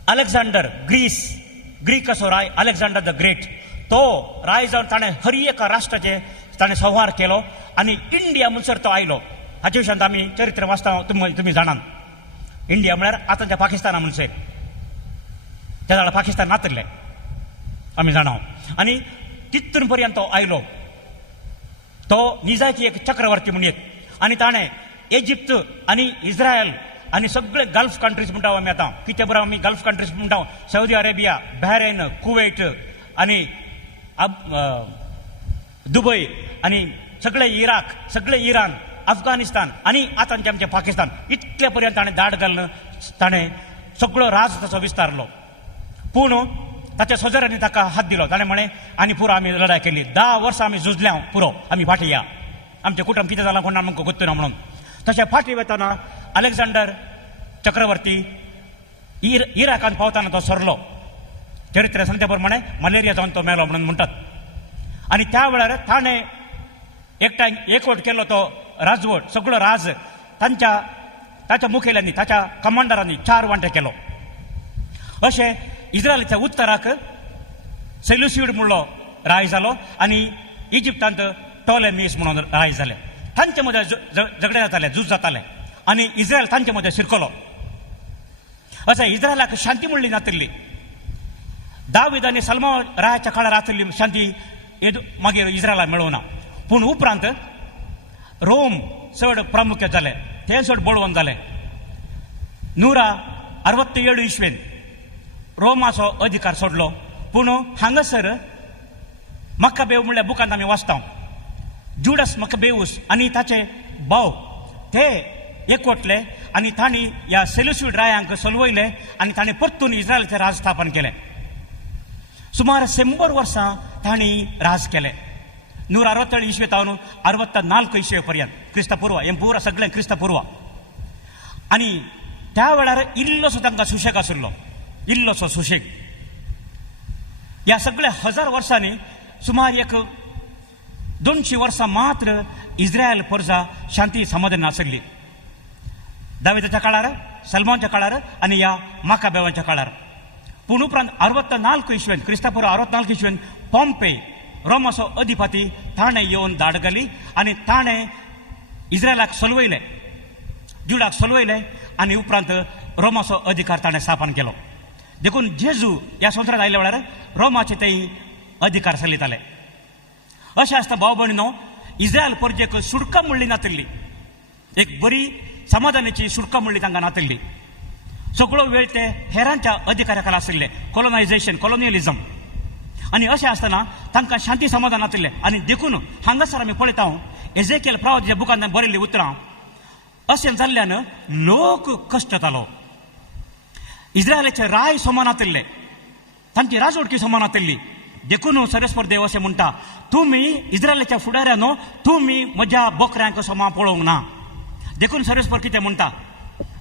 अलेक्झांडर ग्रीक असो राय अलेक्झांडर द ग्रेट तो राय जावन ताणें हर एका राष्ट्राचे ताणें संहार केलो आनी इंडिया म्हणसर तो आयलो. हाचे विशयांत आमी चरित्र वाचता, तुमी जाणात. इंडिया म्हळ्यार आतांच्या पाकिस्ताना म्हणसर, त्या जाल्यार पाकिस्तान नातल्ले आमी जाणा. आनी तितून पर्यंत तो आयलो. तो निजाची एक चक्रवर्ती म्हणून आनी ताणें इजिप्त आनी इस्रायल आनी सगळे गल्फ कंट्रीज म्हणटा आमी आतां, कितें बरो आमी गल्फ कंट्रीज म्हणटा, सौदी अरेबिया, बहरेन, कुवेट आनी दुबय आनी सगळे इराक, सगळे इराण, अफगानिस्तान आनी आतांचे आमचे पाकिस्तान, इतले पर्यंत ताणें दाड घालून ताणें सगळो राज ताचो विस्तारलो. पूण ताच्या सोजऱ्यांनी ताका हात दिलो. ताणें म्हळें आनी पुरो आमी लढाय केली, 10 वर्सां आमी झुजल्या, पुरो आमी फाटी या, आमचें कुटुंब कितें जालां कोणाक आमकां गोत्तू ना म्हणून. तशें फाटी वयताना अलेक्झांडर चक्रवर्ती इराकांत पावताना तो सरलो. चरित्र सांगता प्रमाणे मलेरिया जावन तो मेलो म्हणून म्हणटात. आनी त्या वेळार ताणें एकवट केलो तो राजवट, सगळो राज ताच्या मुखेल्यांनी, ताच्या कमांडरांनी 4 वांटे केलो. अशें इस्रायलाच्या उत्तराक सेल्युसिड म्हणलो राय जालो आनी इजिप्तांत टॉलेमीस म्हणून राय जाले. तांचे मदें झगडे जाताले, झूज जाताले आनी इस्रायल तांचे मदें शिरकलो. अशें इस्रायलाक शांती म्हणली नातिल्ली. दावीद आनी सलमान रायाच्या काळार आसली शांती मागीर इस्रायलाक मेळूं ना. पूण उपरांत रोम चड प्रामुख्य जाले, ते चड बळवंत जाले. 967 इस्वेन रोमाचो अधिकार सोडलो. पूण हांगासर मक्काबेव म्हणल्या बुकांत आमी वाचता, जुडस मक्काबेऊस आनी ताचे भाव ते एकवटले आनी तांणी ह्या सेल्युसिड रायांक सलवयले आनी तांणी परतून इस्रायलाचें राज स्थापन केलें. सुमार 100 वर्सां तांणी राज केलें. 967 इस्वेतावन 64 इस्वे पर्यंत क्रिस्तपूर्व, हें पुरो सगळें क्रिस्तपूर्व. आनी त्या वेळार इल्लोसो तांकां सुशेग आशिल्लो, इल्लोसो सुशेग. ह्या सगळ्या 1000 वर्सांनी सुमार एक 200 वर्सां मात्र इस्रायल परजा शांती समाधान आशिल्ली. दाविदाच्या काळार, सलमानच्या काळार आनी ह्या माकाबेवांच्या काळार. पूण उपरांत 64 इस्वेन क्रिस्तपूर्व 64 इस्वेन पॉम्पे रोमाचो अधिपती ताणें येवन दाड घाली आनी ताणें इस्रायलाक सलवयले, जुडाक सलवयले आनी उपरांत रोमाचो अधिकार ताणें स्थापन केलो. देखून जेजू ह्या संवसारांत आयल्या वेळार रोमाचे थंय अधिकार चलयताले. अशें आसता भाव भयणीनो, इस्रायल परजेक सुडका म्हणली नातिल्ली, एक बरी समाधानाची सुडका म्हणली तांकां नातिल्ली. सगळो वेळ ते हेरांच्या अधिकारा खाला आशिल्ले, कॉलोनायझेशन, कॉलोनियलिझम. आनी अशें आसतना तांकां शांती समाधान नातिल्लें. आनी देखून हांगासर आमी पळयता एजेकियल प्रवादीच्या बुकांत बरयल्लीं उतरां, अशें जाल्ल्यान लोक कश्ट जालो. इस्रायलाचे राय समान आशिल्ले, तांची राजवटकी समान आशिल्ली. देखून सरस्पर देव अशें म्हणटा, तुमी इस्रायलाच्या फुडाऱ्यानो तुमी म्हज्या बोकऱ्यांक समान पळोवंक ना. देखून सरस्पर कितें म्हणटा,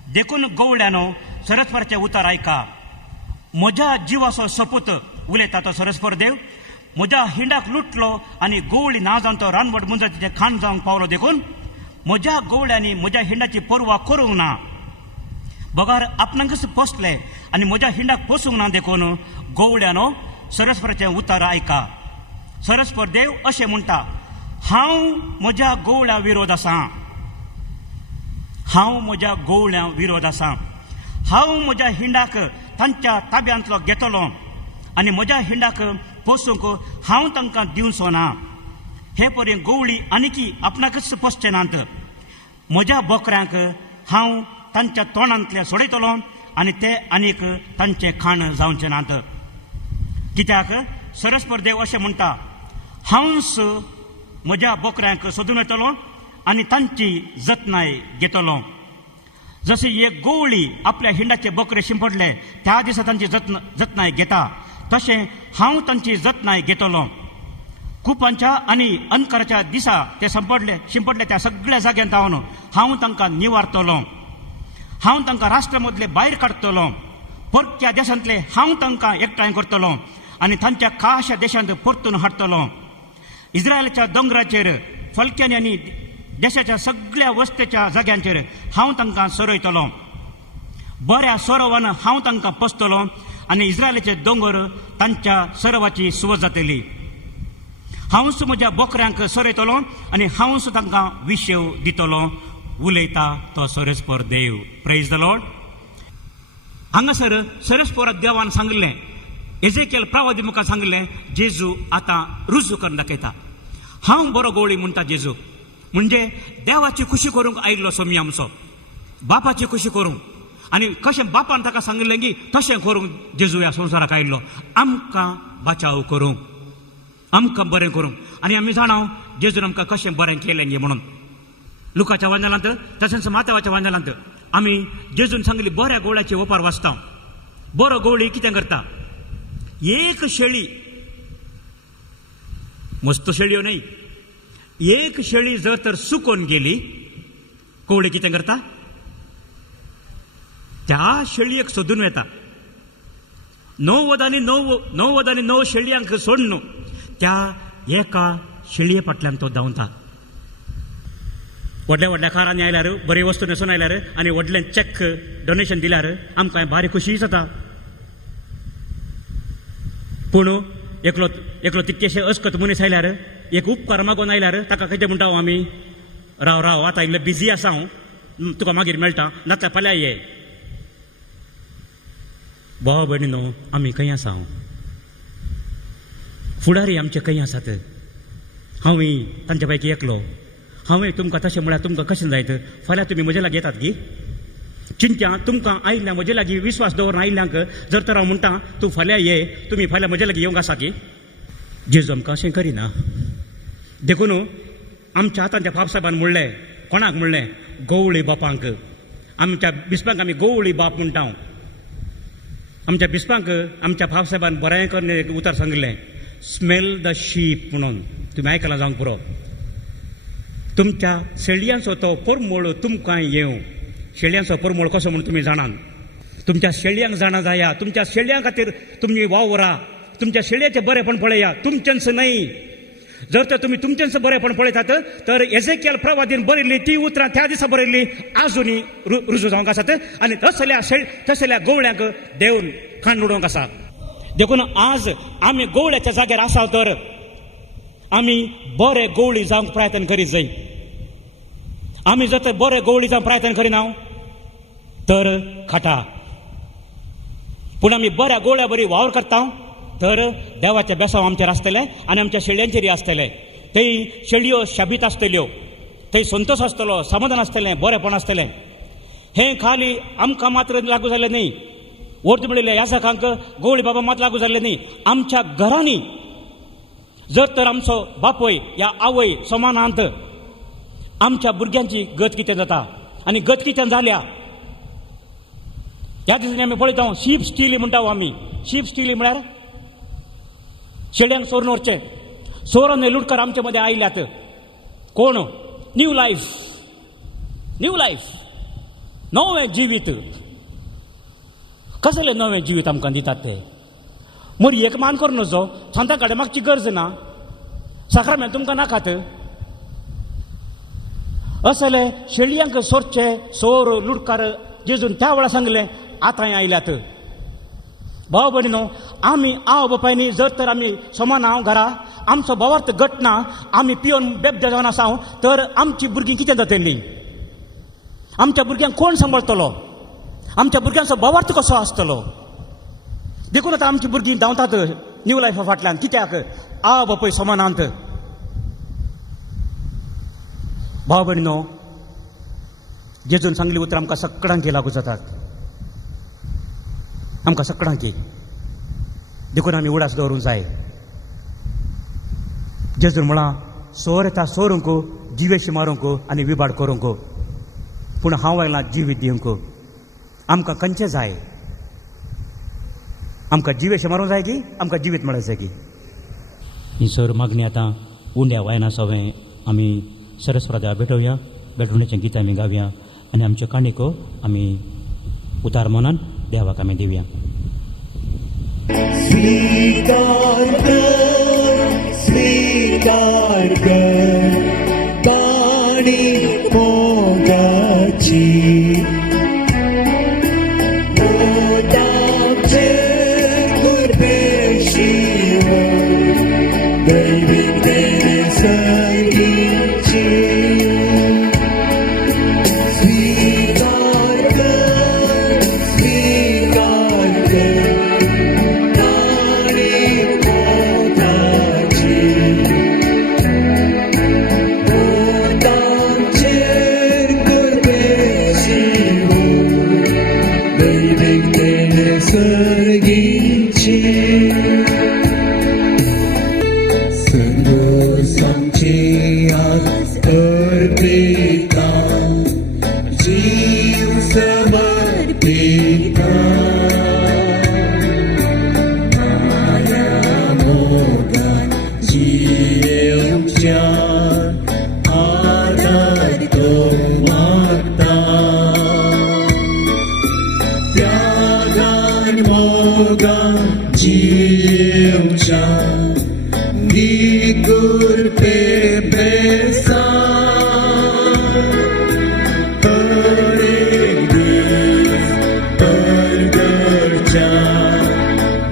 देखून गवळ्यानो सरस्पराचें उतर आयका. म्हज्या जिवाचो सपूत उलयता तो सरस्पर देव, म्हज्या हिंडाक लुटलो आनी गवळी ना जावन तो रानवट मुंजाचें खाण जावंक पावलो. देखून म्हज्या गवळ्यांनी म्हज्या हिंडाची पर्वा करूंक ना. बगार आपणाकच पोसले आनी म्हज्या हिंडाक पोसूंक ना. देखून गवळ्यानो सरस्पराचें उतर आयका. सरस्पर देव अशें म्हणटा, हांव म्हज्या गवळ्या विरोध आसां, हांव म्हज्या गवळ्या विरोध आसां. हांव म्हज्या हिंडाक तांच्या ताब्यांतलो घेतलो आनी म्हज्या हिंडाक पोसूंक हांव तांकां दिवचो ना. हे पर्यंत गवळी आनीकी आपणाकच पोसचे नात. म्हज्या बोकऱ्यांक हांव तांच्या तोंडांतले सोडयतलो आनी ते आनीक तांचें खाण जावचें नात. कित्याक सरस्पर देव अशें म्हणटा, हांवच म्हज्या बोकऱ्यांक सोदून येतलो आनी तांची जतनाय घेतलो. जशी एक गवळी आपल्या हिंडाचे बोकरे शिंपडले त्या दिसा तांची जतनाय घेता, तशें हांव तांची जतनाय घेतलो. कुपांच्या आणि अंधकाराच्या दिसा ते शिंपडले त्या सगळ्या जाग्यांत हांव तांकां निवारतलो. हांव तांकां राष्ट्रामदले भायर काडटलो. परक्या देशांतले हांव तांकां एकठांय करतलो आनी तांच्या खाशा देशांत परतून हाडटलो. इस्रायलाच्या दोंगराचेर फलक्यांनी आनी देशाच्या सगळ्या वस्तेच्या जाग्यांचेर हांव तांकां सरयतलो. बऱ्या सरोवान हांव तांकां पोसतलो आनी इस्रायलाचे दोंगर तांच्या सरोवाची सुवात जातली. हांवच म्हज्या बोकऱ्यांक सरयतलो आनी हांवच तांकां विशेव दितलो. उलयता तो सरस्पर देव. Praise the Lord. हांगासर सरस्परात देवान सांगलें, एजेकियल प्रवादी मुखार सांगलें, जेजू आतां रुजू करून दाखयता. हांव बरो गवळी म्हणटा जेजू. म्हणजे देवाची खुशी करूंक आयिल्लो सोमी आमचो, बापाची खुशी करूंक. आनी कशें बापान ताका सांगलें की तशें करूंक जेजू ह्या संवसाराक आयिल्लो, आमकां बचाव करूंक, आमकां बरें करूंक. आनी आमी जाणाव जेजून आमकां कशें बरें केलें गे म्हणून. लुकाच्या वांजलांत तशेंच मातेवाच्या वांजलांत आमी जेजून सांगली बऱ्या गवळ्याचे ओपार वाचता. बरो गवळी कितें करता? एक शेळी, मस्त शेळयो न्ही, एक शेळी जर तर सुकोन गेली, गवळी कितें करता? त्या शेळयेक सोदून वेता. 9 शेळयांक सोडून त्या एका शेळये फाटल्यान तो धांवता. व्हडल्या व्हडल्या कारांनी आयल्यार, बरी वस्तू न्हेसून आयल्यार आनी व्हडलें चॅक डोनेशन दिल्यार आमकां भारी खुशी जाता. पूण एकलो तितकेशे अस्कत मनीस आयल्यार, एक उपकार मागून आयल्यार ताका कितें म्हणटा आमी? राव आतां इल्लें बिजी आसा हांव, तुका मागीर मेळटा, नातल्या फाल्यां ये. भाव भयणीनो, आमी खंय आसा? फुडारी आमचे खंय आसात? हांवूय तांच्या पैकी एकलो. हांवें तुमकां तशें म्हळ्यार तुमकां कशें जायत? फाल्यां तुमी म्हजे लागीं येतात गी? चिंत्या तुमकां आयिल्ल्या म्हजे लागीं विस्वास दवरून आयिल्ल्यांक जर तर हांव म्हणटा तूं फाल्यां ये, तुमी फाल्यां म्हजे लागीं येवंक आसा की? जेजू आमकां अशें करिना. देखून आमच्या आतां त्या बापसाहेबान म्हणलें, कोणाक म्हणलें? गवळी बापांक. आमच्या बिस्पांक आमी गवळी बाप म्हणटा. आमच्या बिस्पांक आमच्या बापसाहेबान बरें करून एक उतर सांगलें, स्मेल द शीप म्हणून. तुमी आयकलां जावंक पुरो. तुमच्या शेळयांचो तो परमोळ तुमकां येवं. शेळयांचो परमोळ कसो म्हणून तुमी जाणात. तुमच्या शेळयांक जाणा जाया. तुमच्या शेळयां खातीर तुमी वावरा. तुमच्या शेळयाचें बरेंपण पळया, तुमचेंच न्हय. जर तर तुमी तुमचेंच बरेंपण पळयतात तर एजेकियल प्रवादीन बरयल्ली ती उतरां त्या दिसा बरयल्ली आजुनी रुजू जावंक आसात. आनी तसल्या गवळ्यांक देवन खाण उडोवंक आसा. देखून आज आमी गवळ्याच्या जाग्यार आसा तर आमी बरे गवळी जावंक प्रयत्न करीत जाय. आमी जर तर बरे गवळी जावंक प्रयत्न करिना तर खाटा. पूण आमी बऱ्या गवळ्या बरी वावर करता तर देवाचे बेसांव आमचेर आसतले आनी आमच्या शेळयांचेरय आसतले. थंय शेळयो शाबीत आसतल्यो, थंय संतोश आसतलो, समाधान आसतलें, बरेंपण आसतलें. हें खाली आमकां मात्र लागू जाल्लें न्ही. वर्त म्हणलेल्या याजकांक गवळी बाबा मात लागू जाल्लें न्ही. आमच्या घरांनी जर तर आमचो बापोय या आवय समानांत आमच्या भुरग्यांची गत कितें जाता आनी गत कितें जाल्या ह्या दिसांनी आमी पळयता. शीप स्टिली म्हणटा आमी. शीप स्टिली म्हळ्यार शेळयांक सोरून व्हरचें. सोरोन लुटकार आमचे मदें आयल्यात. कोण? न्यू लायफ, नवें जिवीत. कसलें नवें जिवीत आमकां दितात ते? मोरी एक मान करून नजो, सांता काडे मागची गरज ना, साखरामेल तुमकां नाकात. असले शेळयांक सोरचे सोर लुटकार जेजून त्या वेळा सांगलें आतां आयल्यात. भाव भयणीनो, आमी आवय बापायनी जर तर आमी समान हांव घरा आमचो भावार्थ घट ना, आमी पियोन बेबदे जावन आसा तर आमची भुरगीं कितें जातलीं? आमच्या भुरग्यांक कोण सांबाळटलो? आमच्या भुरग्यांचो भावार्थ कसो आसतलो? देखून आतां आमची भुरगीं धांवतात न्यू लायफा फाटल्यान. कित्याक? आवय बापूय समानांत. भाव भयणीनो, जेजून सांगली उतरां आमकां सगळ्यांक लागू जातात. आमकां सगळ्यांक देखून आमी उडास दवरूंक जाय. जेजून म्हळां सोर येता सोरूंक, जिवेशी मारूंक आनी विबाड करूंक. पूण हांव आयलां जिवीत दिवंक. आमकां खंयचें जाय? आमकां जिवेशी मारूंक जाय की आमकां जिवीत मेळूंक जाय की? ही सर मागणी आता उंड्या वायना सवय आम्ही सरस्वत्या भेटवण्याचें गीत आमी गावया आनी आमच्यो काणिको आमी उतार मनान देवाक आमी दिवया. स्वीकार कर काणी मोगाची मोदाचे कुर्बेशी दैविक देणे संगीची स्वीकार कर काणी मोगाची मोदाचे कुर्बेशी दैविक देणे संगीची सांची आज अर्पिता जीव समर्पिता माया मोगान जीवच्या आधार तो मागता त्यागान मोगान जीवच्या Digur pebesa Terigis tergerja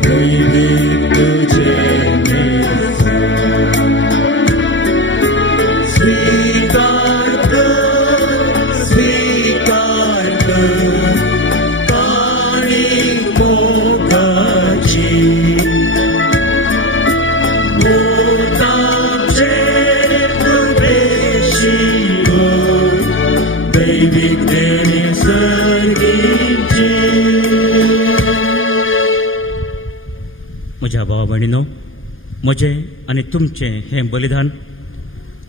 Dibik tujenisa Svikar Kani mogachi दैविक देणे सर्गीची. म्हज्या भावा भयणीनो, म्हजें आनी तुमचें हें बलिदान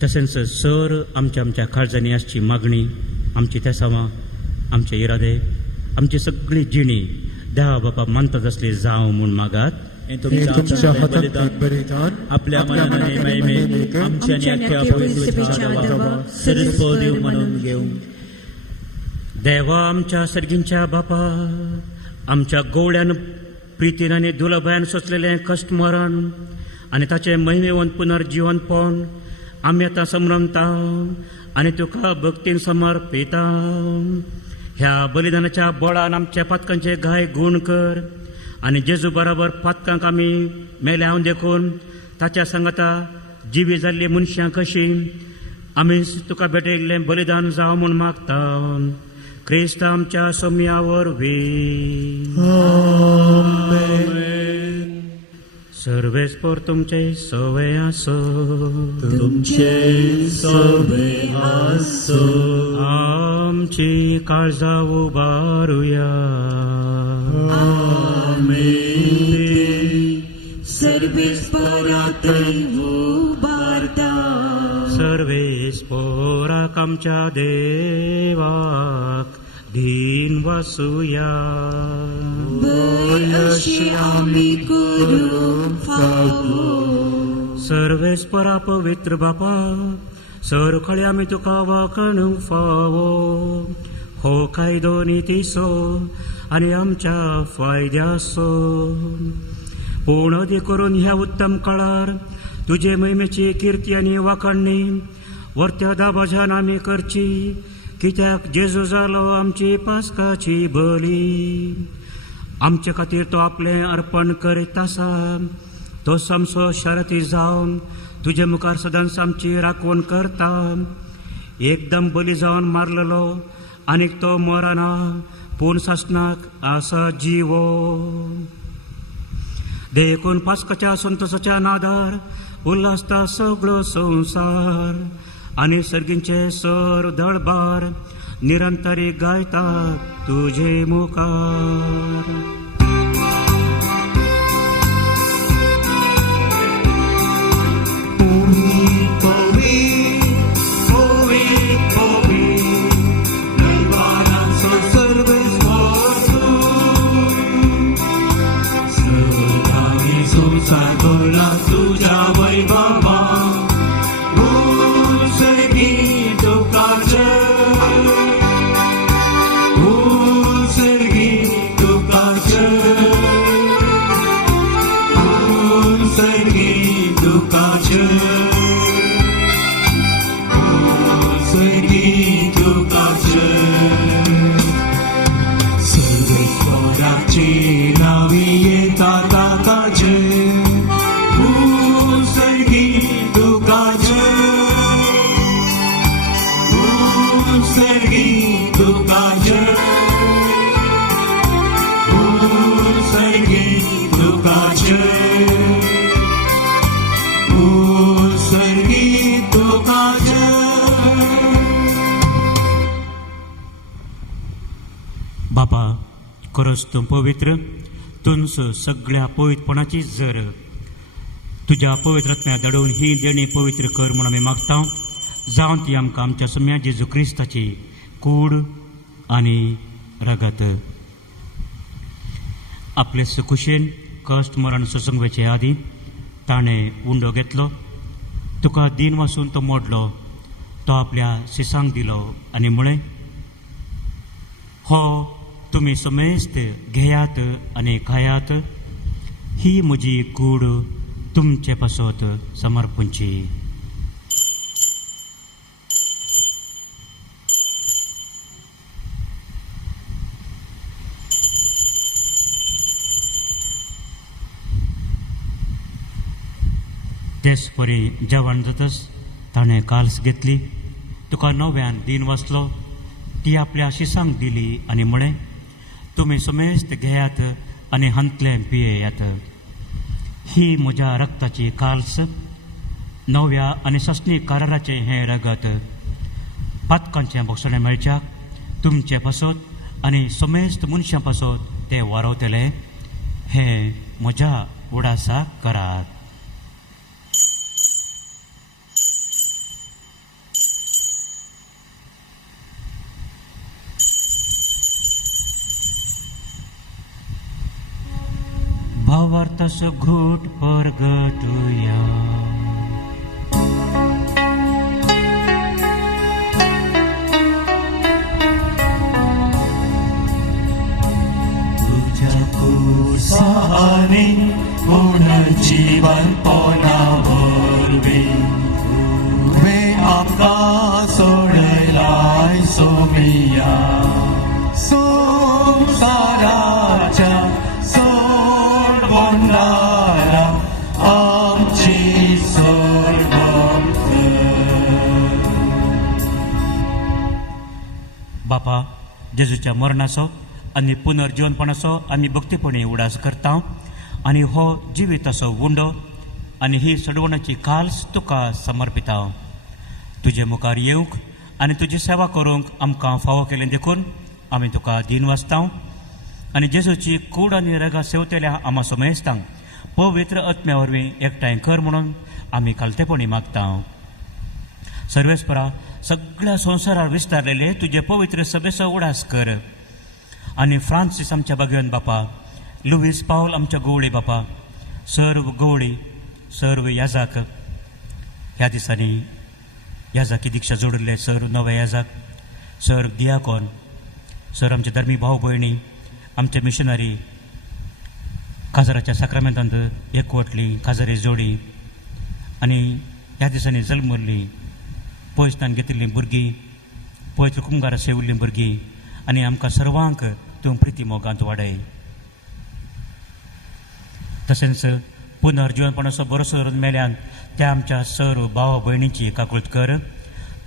तशेंच सर आमच्या काळजांनी आसची मागणी आमची तेसावां आमचे इरादे आमची सगळी जिणी देवा बापा मानतात असली जावं म्हूण मागात. तुमच्या हातात बलिदान आपल्या मनाने महिमेत आमच्या आणि अख्ख्या पवित्र सरस्व देव म्हणून घेऊ. देवा आमच्या सर्गींच्या बापा, आमच्या गोवड्यान प्रितीन आनी दुलभयान सोंसलेलें कश्ट मरण आनी ताचें महिमेवंत पुनर्जीवनपण आमी आतां समरमता आनी तुका भक्तीन समर्पिता. ह्या बलिदानाच्या बळान आमच्या पातकांचे घाय गुण कर आनी जेजू बरोबर पातकांक आमी मेले हांव देखून ताच्या सांगाता जिवी जाल्ली मनशां कशीं आमी तुका भेटयल्लें बलिदान जावं म्हूण मागता. क्रिस्त आमच्या सोम्या वरवीं. सर्वेस्पर तुमचे सवय आसो तुमचे सवय आसो आमची काळजां उबारुया. सर्वेस्परातय उबारता सर्वेस्पराक आमच्या देवाक धीन वसूया. अशी आमी करूंक फावो. सर्वेस्परा पवित्र बापा, सरखळे आमी तुका वाखणूंक फावो. हो कायदो नितीसो आनी आमच्या फायद्याचो. पूण अदी करून ह्या उत्तम काळार तुजे महिमेची किर्ती आनी वाखाणणी वर्त्या दाबाजान आमी करची, कित्याक जेजू जालो आमची पास्काची बली. आमचे खातीर तो आपलें अर्पण करीत आसा. तो समसो शर्ती जावन तुजे मुखार सदांच आमची राखण करता. एकदम बली जावन मारलेलो आनीक तो मरना, पूण सासनाक आसा जिवो. देखून पास्काच्या संतोशाच्या नादार उल्हासता सगळो संसार आनी सर्गींचे सर दळबार निरंतरी गायता तुझे मुखार. संसार भरला तुझ्या वैभवा उसळगी तुकाचे उसळगी तुकाचे उसळगी तुकाचे उसळगी तुकाचे सर्वेश्वराची नावी येतात आताचे उसळगी तुकाचे उसळगी तुकाचे उसळगी तुकाचे उसळगी तुकाचे. बापा खरोच तूं पवित्र तुंस सगळ्या पवित्रपणाची जर तुज्या पवित्रत्म्या दडोवन ही देणी पवित्र कर म्हूण आमी मागता जावन ती आमकां आमच्या सम्या जेजू क्रिस्ताची कूड आनी रगत आपले सुकुशेन कश्ट मरण ससंगवेचे आदी ताणें उंडो घेतलो तुका दिन वासून तो मोडलो तो आपल्या शिसांक दिलो आनी म्हळें हो तुमी समेस्त घेयात आनी खायात ही म्हजी कूड तुमचे पासत समर्पणची. तेच परी जेवण जातच ताणें काल्स घेतली तुका नव्यान दिन वाचलो ती आपल्या शिसांक दिली आनी म्हळें तुमी समेस्त घेयात आनी हंतले पियेयात ही म्हज्या रक्ताची काल्स नव्या आनी ससनी कराराचें हें रगत पातकांचें भक्षणें मेळच्याक तुमचे पासत आनी समेस्त मनशां पासत तें वारवतलें हें म्हज्या उडासाक करात. भावार्थस घोट परगतुया तुझ्या कुसाने पूर्ण जीवन पोनावरवी वे आपका सोडलाय सोमिया संसाराच्या सोडवणारा आमची सोडवंत. बापा जेजूच्या मरणाचो आनी पुनर्जीवनपणाचो आमी भक्तीपणी उडास करता आनी हो जिवीत असो उंडो आनी ही सडवणाची काल्स तुका समर्पिता. तुजे मुखार येवंक आनी तुजी सेवा करूंक आमकां फावो केलें देखून आमी तुका दिन वाचता आनी जेजूची कूड आनी रगा सेवतेल्या आमा समेस्तांक पवित्र आत्म्या वरवीं एकठांय कर म्हणून आमी खालतेपणी मागता. सर्वेस्परा सगळ्या संवसारार विस्तारलेले तुजे पवित्र सभेचो उडास कर आनी फ्रांसीस आमच्या भगवन बापा लुईस पावल आमच्या गवळी बापा सर्व गवळी सर्व याजाक ह्या दिसांनी याजाकी दिक्षा जोडिल्ले सर्व नवे याजाक सर्व दियाकोन सर आमचे धर्मी भाव भयणी आमचे मिशनरी काजाराच्या साक्रामेंतांत एकवटली काजारी जोडी आनी ह्या दिसांनी जल्मल्ली पयसतान घेतिल्लीं भुरगीं पयत्र कुंगारा सेविल्लीं भुरगीं आनी आमकां सर्वांक तूं प्रिती मोगांत वाडय. तशेंच पुनर्जीवनपणाचो भरोसो दवरून मेल्यान त्या आमच्या सर्व भाव भयणींची काकूळट कर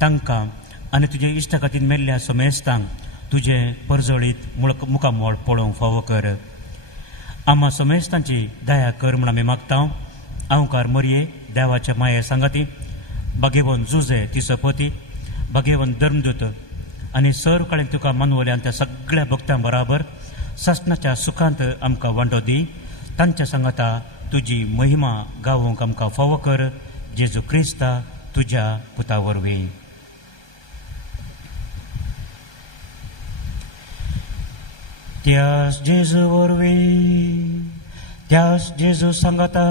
तांकां आनी तुजे इश्टा खातीर मेल्ल्या समेस्तांक तुजे परजळीत मुखामोळ पळोवंक फावो कर. आम्हा समेस्तांची दया कर म्हूण आमी मागता. हांवकार मरये देवाच्या माये सांगाती भगेवन जुजे तिचो पती भगेवन धर्मदूत आनी सर्व कडेन तुका मानवल्यान त्या सगळ्या भक्तां बराबर ससनाच्या सुखांत आमकां वांटो दी. तांच्या सांगाता तुजी महिमा गावोवंक आमकां फावो कर. जेजू क्रिस्ता तुज्या पुता वरवीं. त्या जेजू वरवीं त्यास जेजू सांगता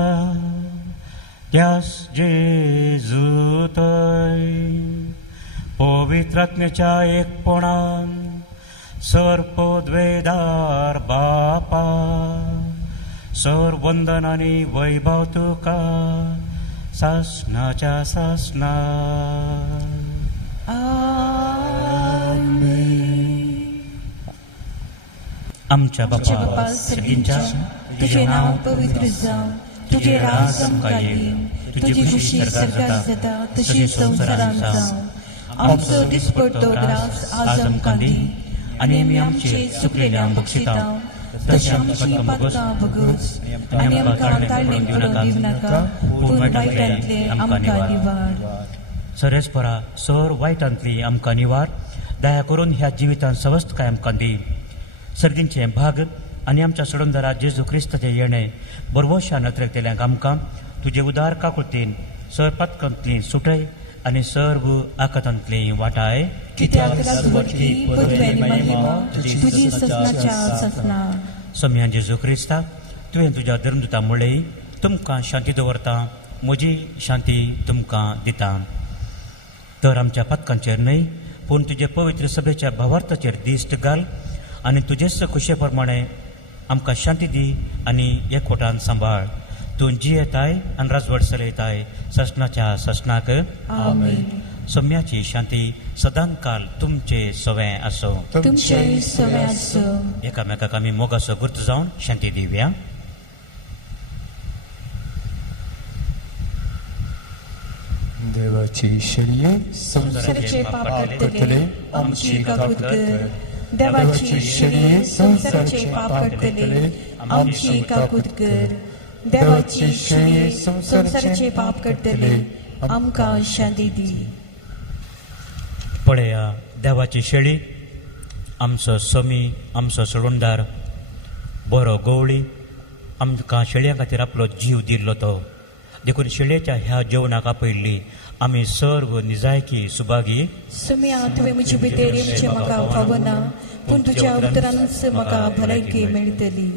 त्यास जेजू तय पवित्रात्म्याच्या एकपणान सर्पद्वेदार बापा सर वंदन आणि वैभव तुका सासनाच्या सासना आमच्या बापा सगळींच्या तुझे नाव पवित्र जावं, तुझे राज समकार येईल, तुझी खुशी सरकार जाता तशी संसारात जावं. आमचो दिसपडतो ग्रास आज आमकां दी, आणि आमी आमचे चुकलेल्या बक्षिता तशी आमची पातकां भोगोस, आणि आमकां ताळणें करून दिवं नाका, पूण वायटांतले आमकां निवार. सरेस्परा सर वायटांतली आमकां निवार, दया करून ह्या जिवितांत सवस्त काय आमकां दी. सर्दींचे भाग आनी आमच्या सोडूनदारा जेजू क्रिस्ताचे येणे बरवोशा नत्रेतेल्यांक आमकां तुजे उदार काकुळतेन सर पतकांतली सुटय आनी सर्व आकतांतली वाटाय. कित्याक राजवटी पदवी आनी महिमा तुजी ससनाच्या ससना. सम्यान जेजू क्रिस्ता तुवें तुज्या धर्मदुता मुळें तुमकां शांती दवरता, म्हजी शांती तुमकां दिता. तर आमच्या पतकांचेर न्हय पूण तुजे पवित्र सभेच्या भावार्थाचेर दिश्ट घाल, आनी तुजेच खुशे प्रमाणे आमकां शांती दी आनी एकवटान सांबाळ. तूं जियेताय आनी राजवट चलयताय ससनाच्या ससनाक. आमेन. सम्याची शांती सदांच काल तुमचे सवें आसो. तुमचे सवें आसो. एकामेकाक आमी मोगाचो गुर्त जावन शांती दिवया. देवाची शरीये संसाराचे पाप काडटले आमची काकूत कर. देवाची शरीये संसाराचे पाप काडटले आमची काकूत कर. देवाची शरीये संसाराचे पाप काडटले आमकां शांती दी. पळया देवाची शेळी, आमचो समी, आमचो सोडूनदार, बरो गवळी आमकां शेळयां खातीर आपलो जीव दिल्लो तो. देखून शेळयेच्या ह्या जेवणाक आपयल्ली आमी सर्व निजायकी सुभागी. सुम्या तुवें म्हजी भितर येवचें म्हाका फावना, पूण तुज्या उतरांच म्हाका भलायकी मेळटली.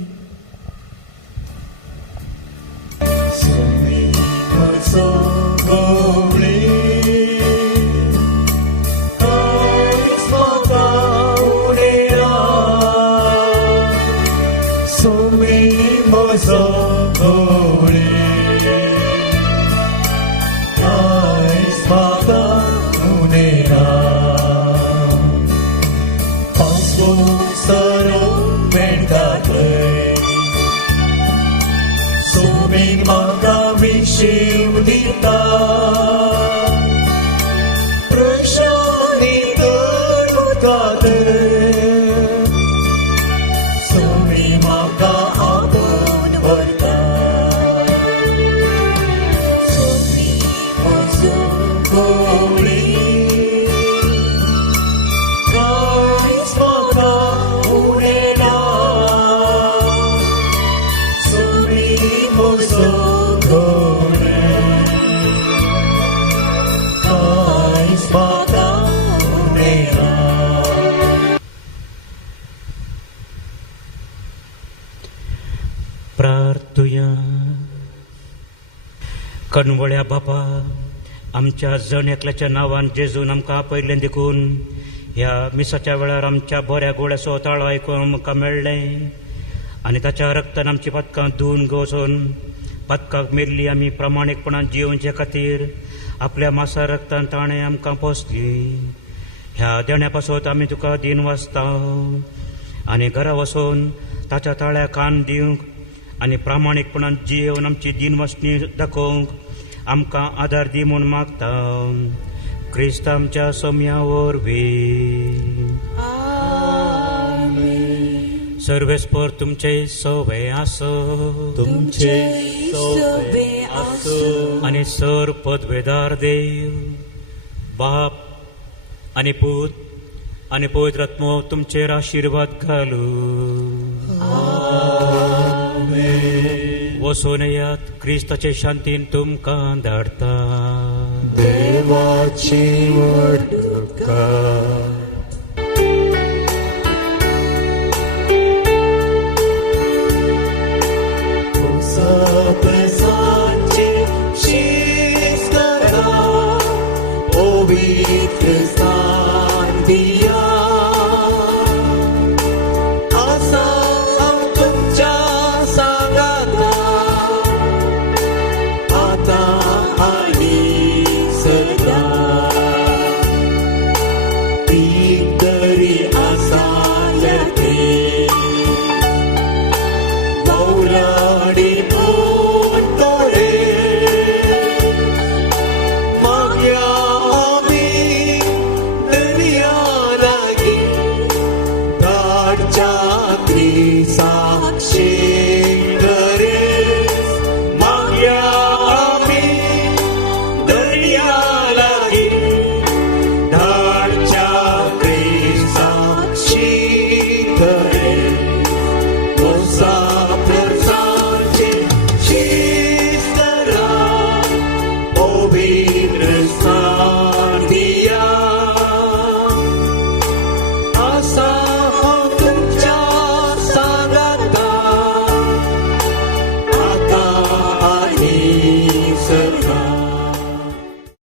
कणवळ्या बापा, आमच्या जण एकल्याच्या नांवान जेजून आमकां आपयल्लें देखून ह्या मिसाच्या वेळार आमच्या बऱ्या गोड्याचो ताळो आयकूंक आमकां मेळ्ळें, आनी ताच्या रक्तान आमची पदकां धुवन वचून पदकाक मेरली आमी प्रामाणीकपणान जियोवचे खातीर आपल्या मासा रक्तान ताणें आमकां पोसली. ह्या देण्या पासत आमी तुका दिन वाचता आनी घरा वचून ताच्या ताळ्या कान दिवंक आनी प्रामाणीकपणान जियोवन आमची दिनवसणी दाखोवंक आमकां आदार दी म्हूण मागता. क्रिस्त आमच्या सोम्या वरवीं. सर्वेस्पर तुमचे सवे आसो. तुमचे सवे आसो. आनी सर पदवेदार देव बाप आनी पूत आनी पवित्र आत्मो तुमचेर आशिर्वाद घालू. वचून येयात, क्रिस्ताचे शांतीन तुमकां धाडटा. देवाची वडणूक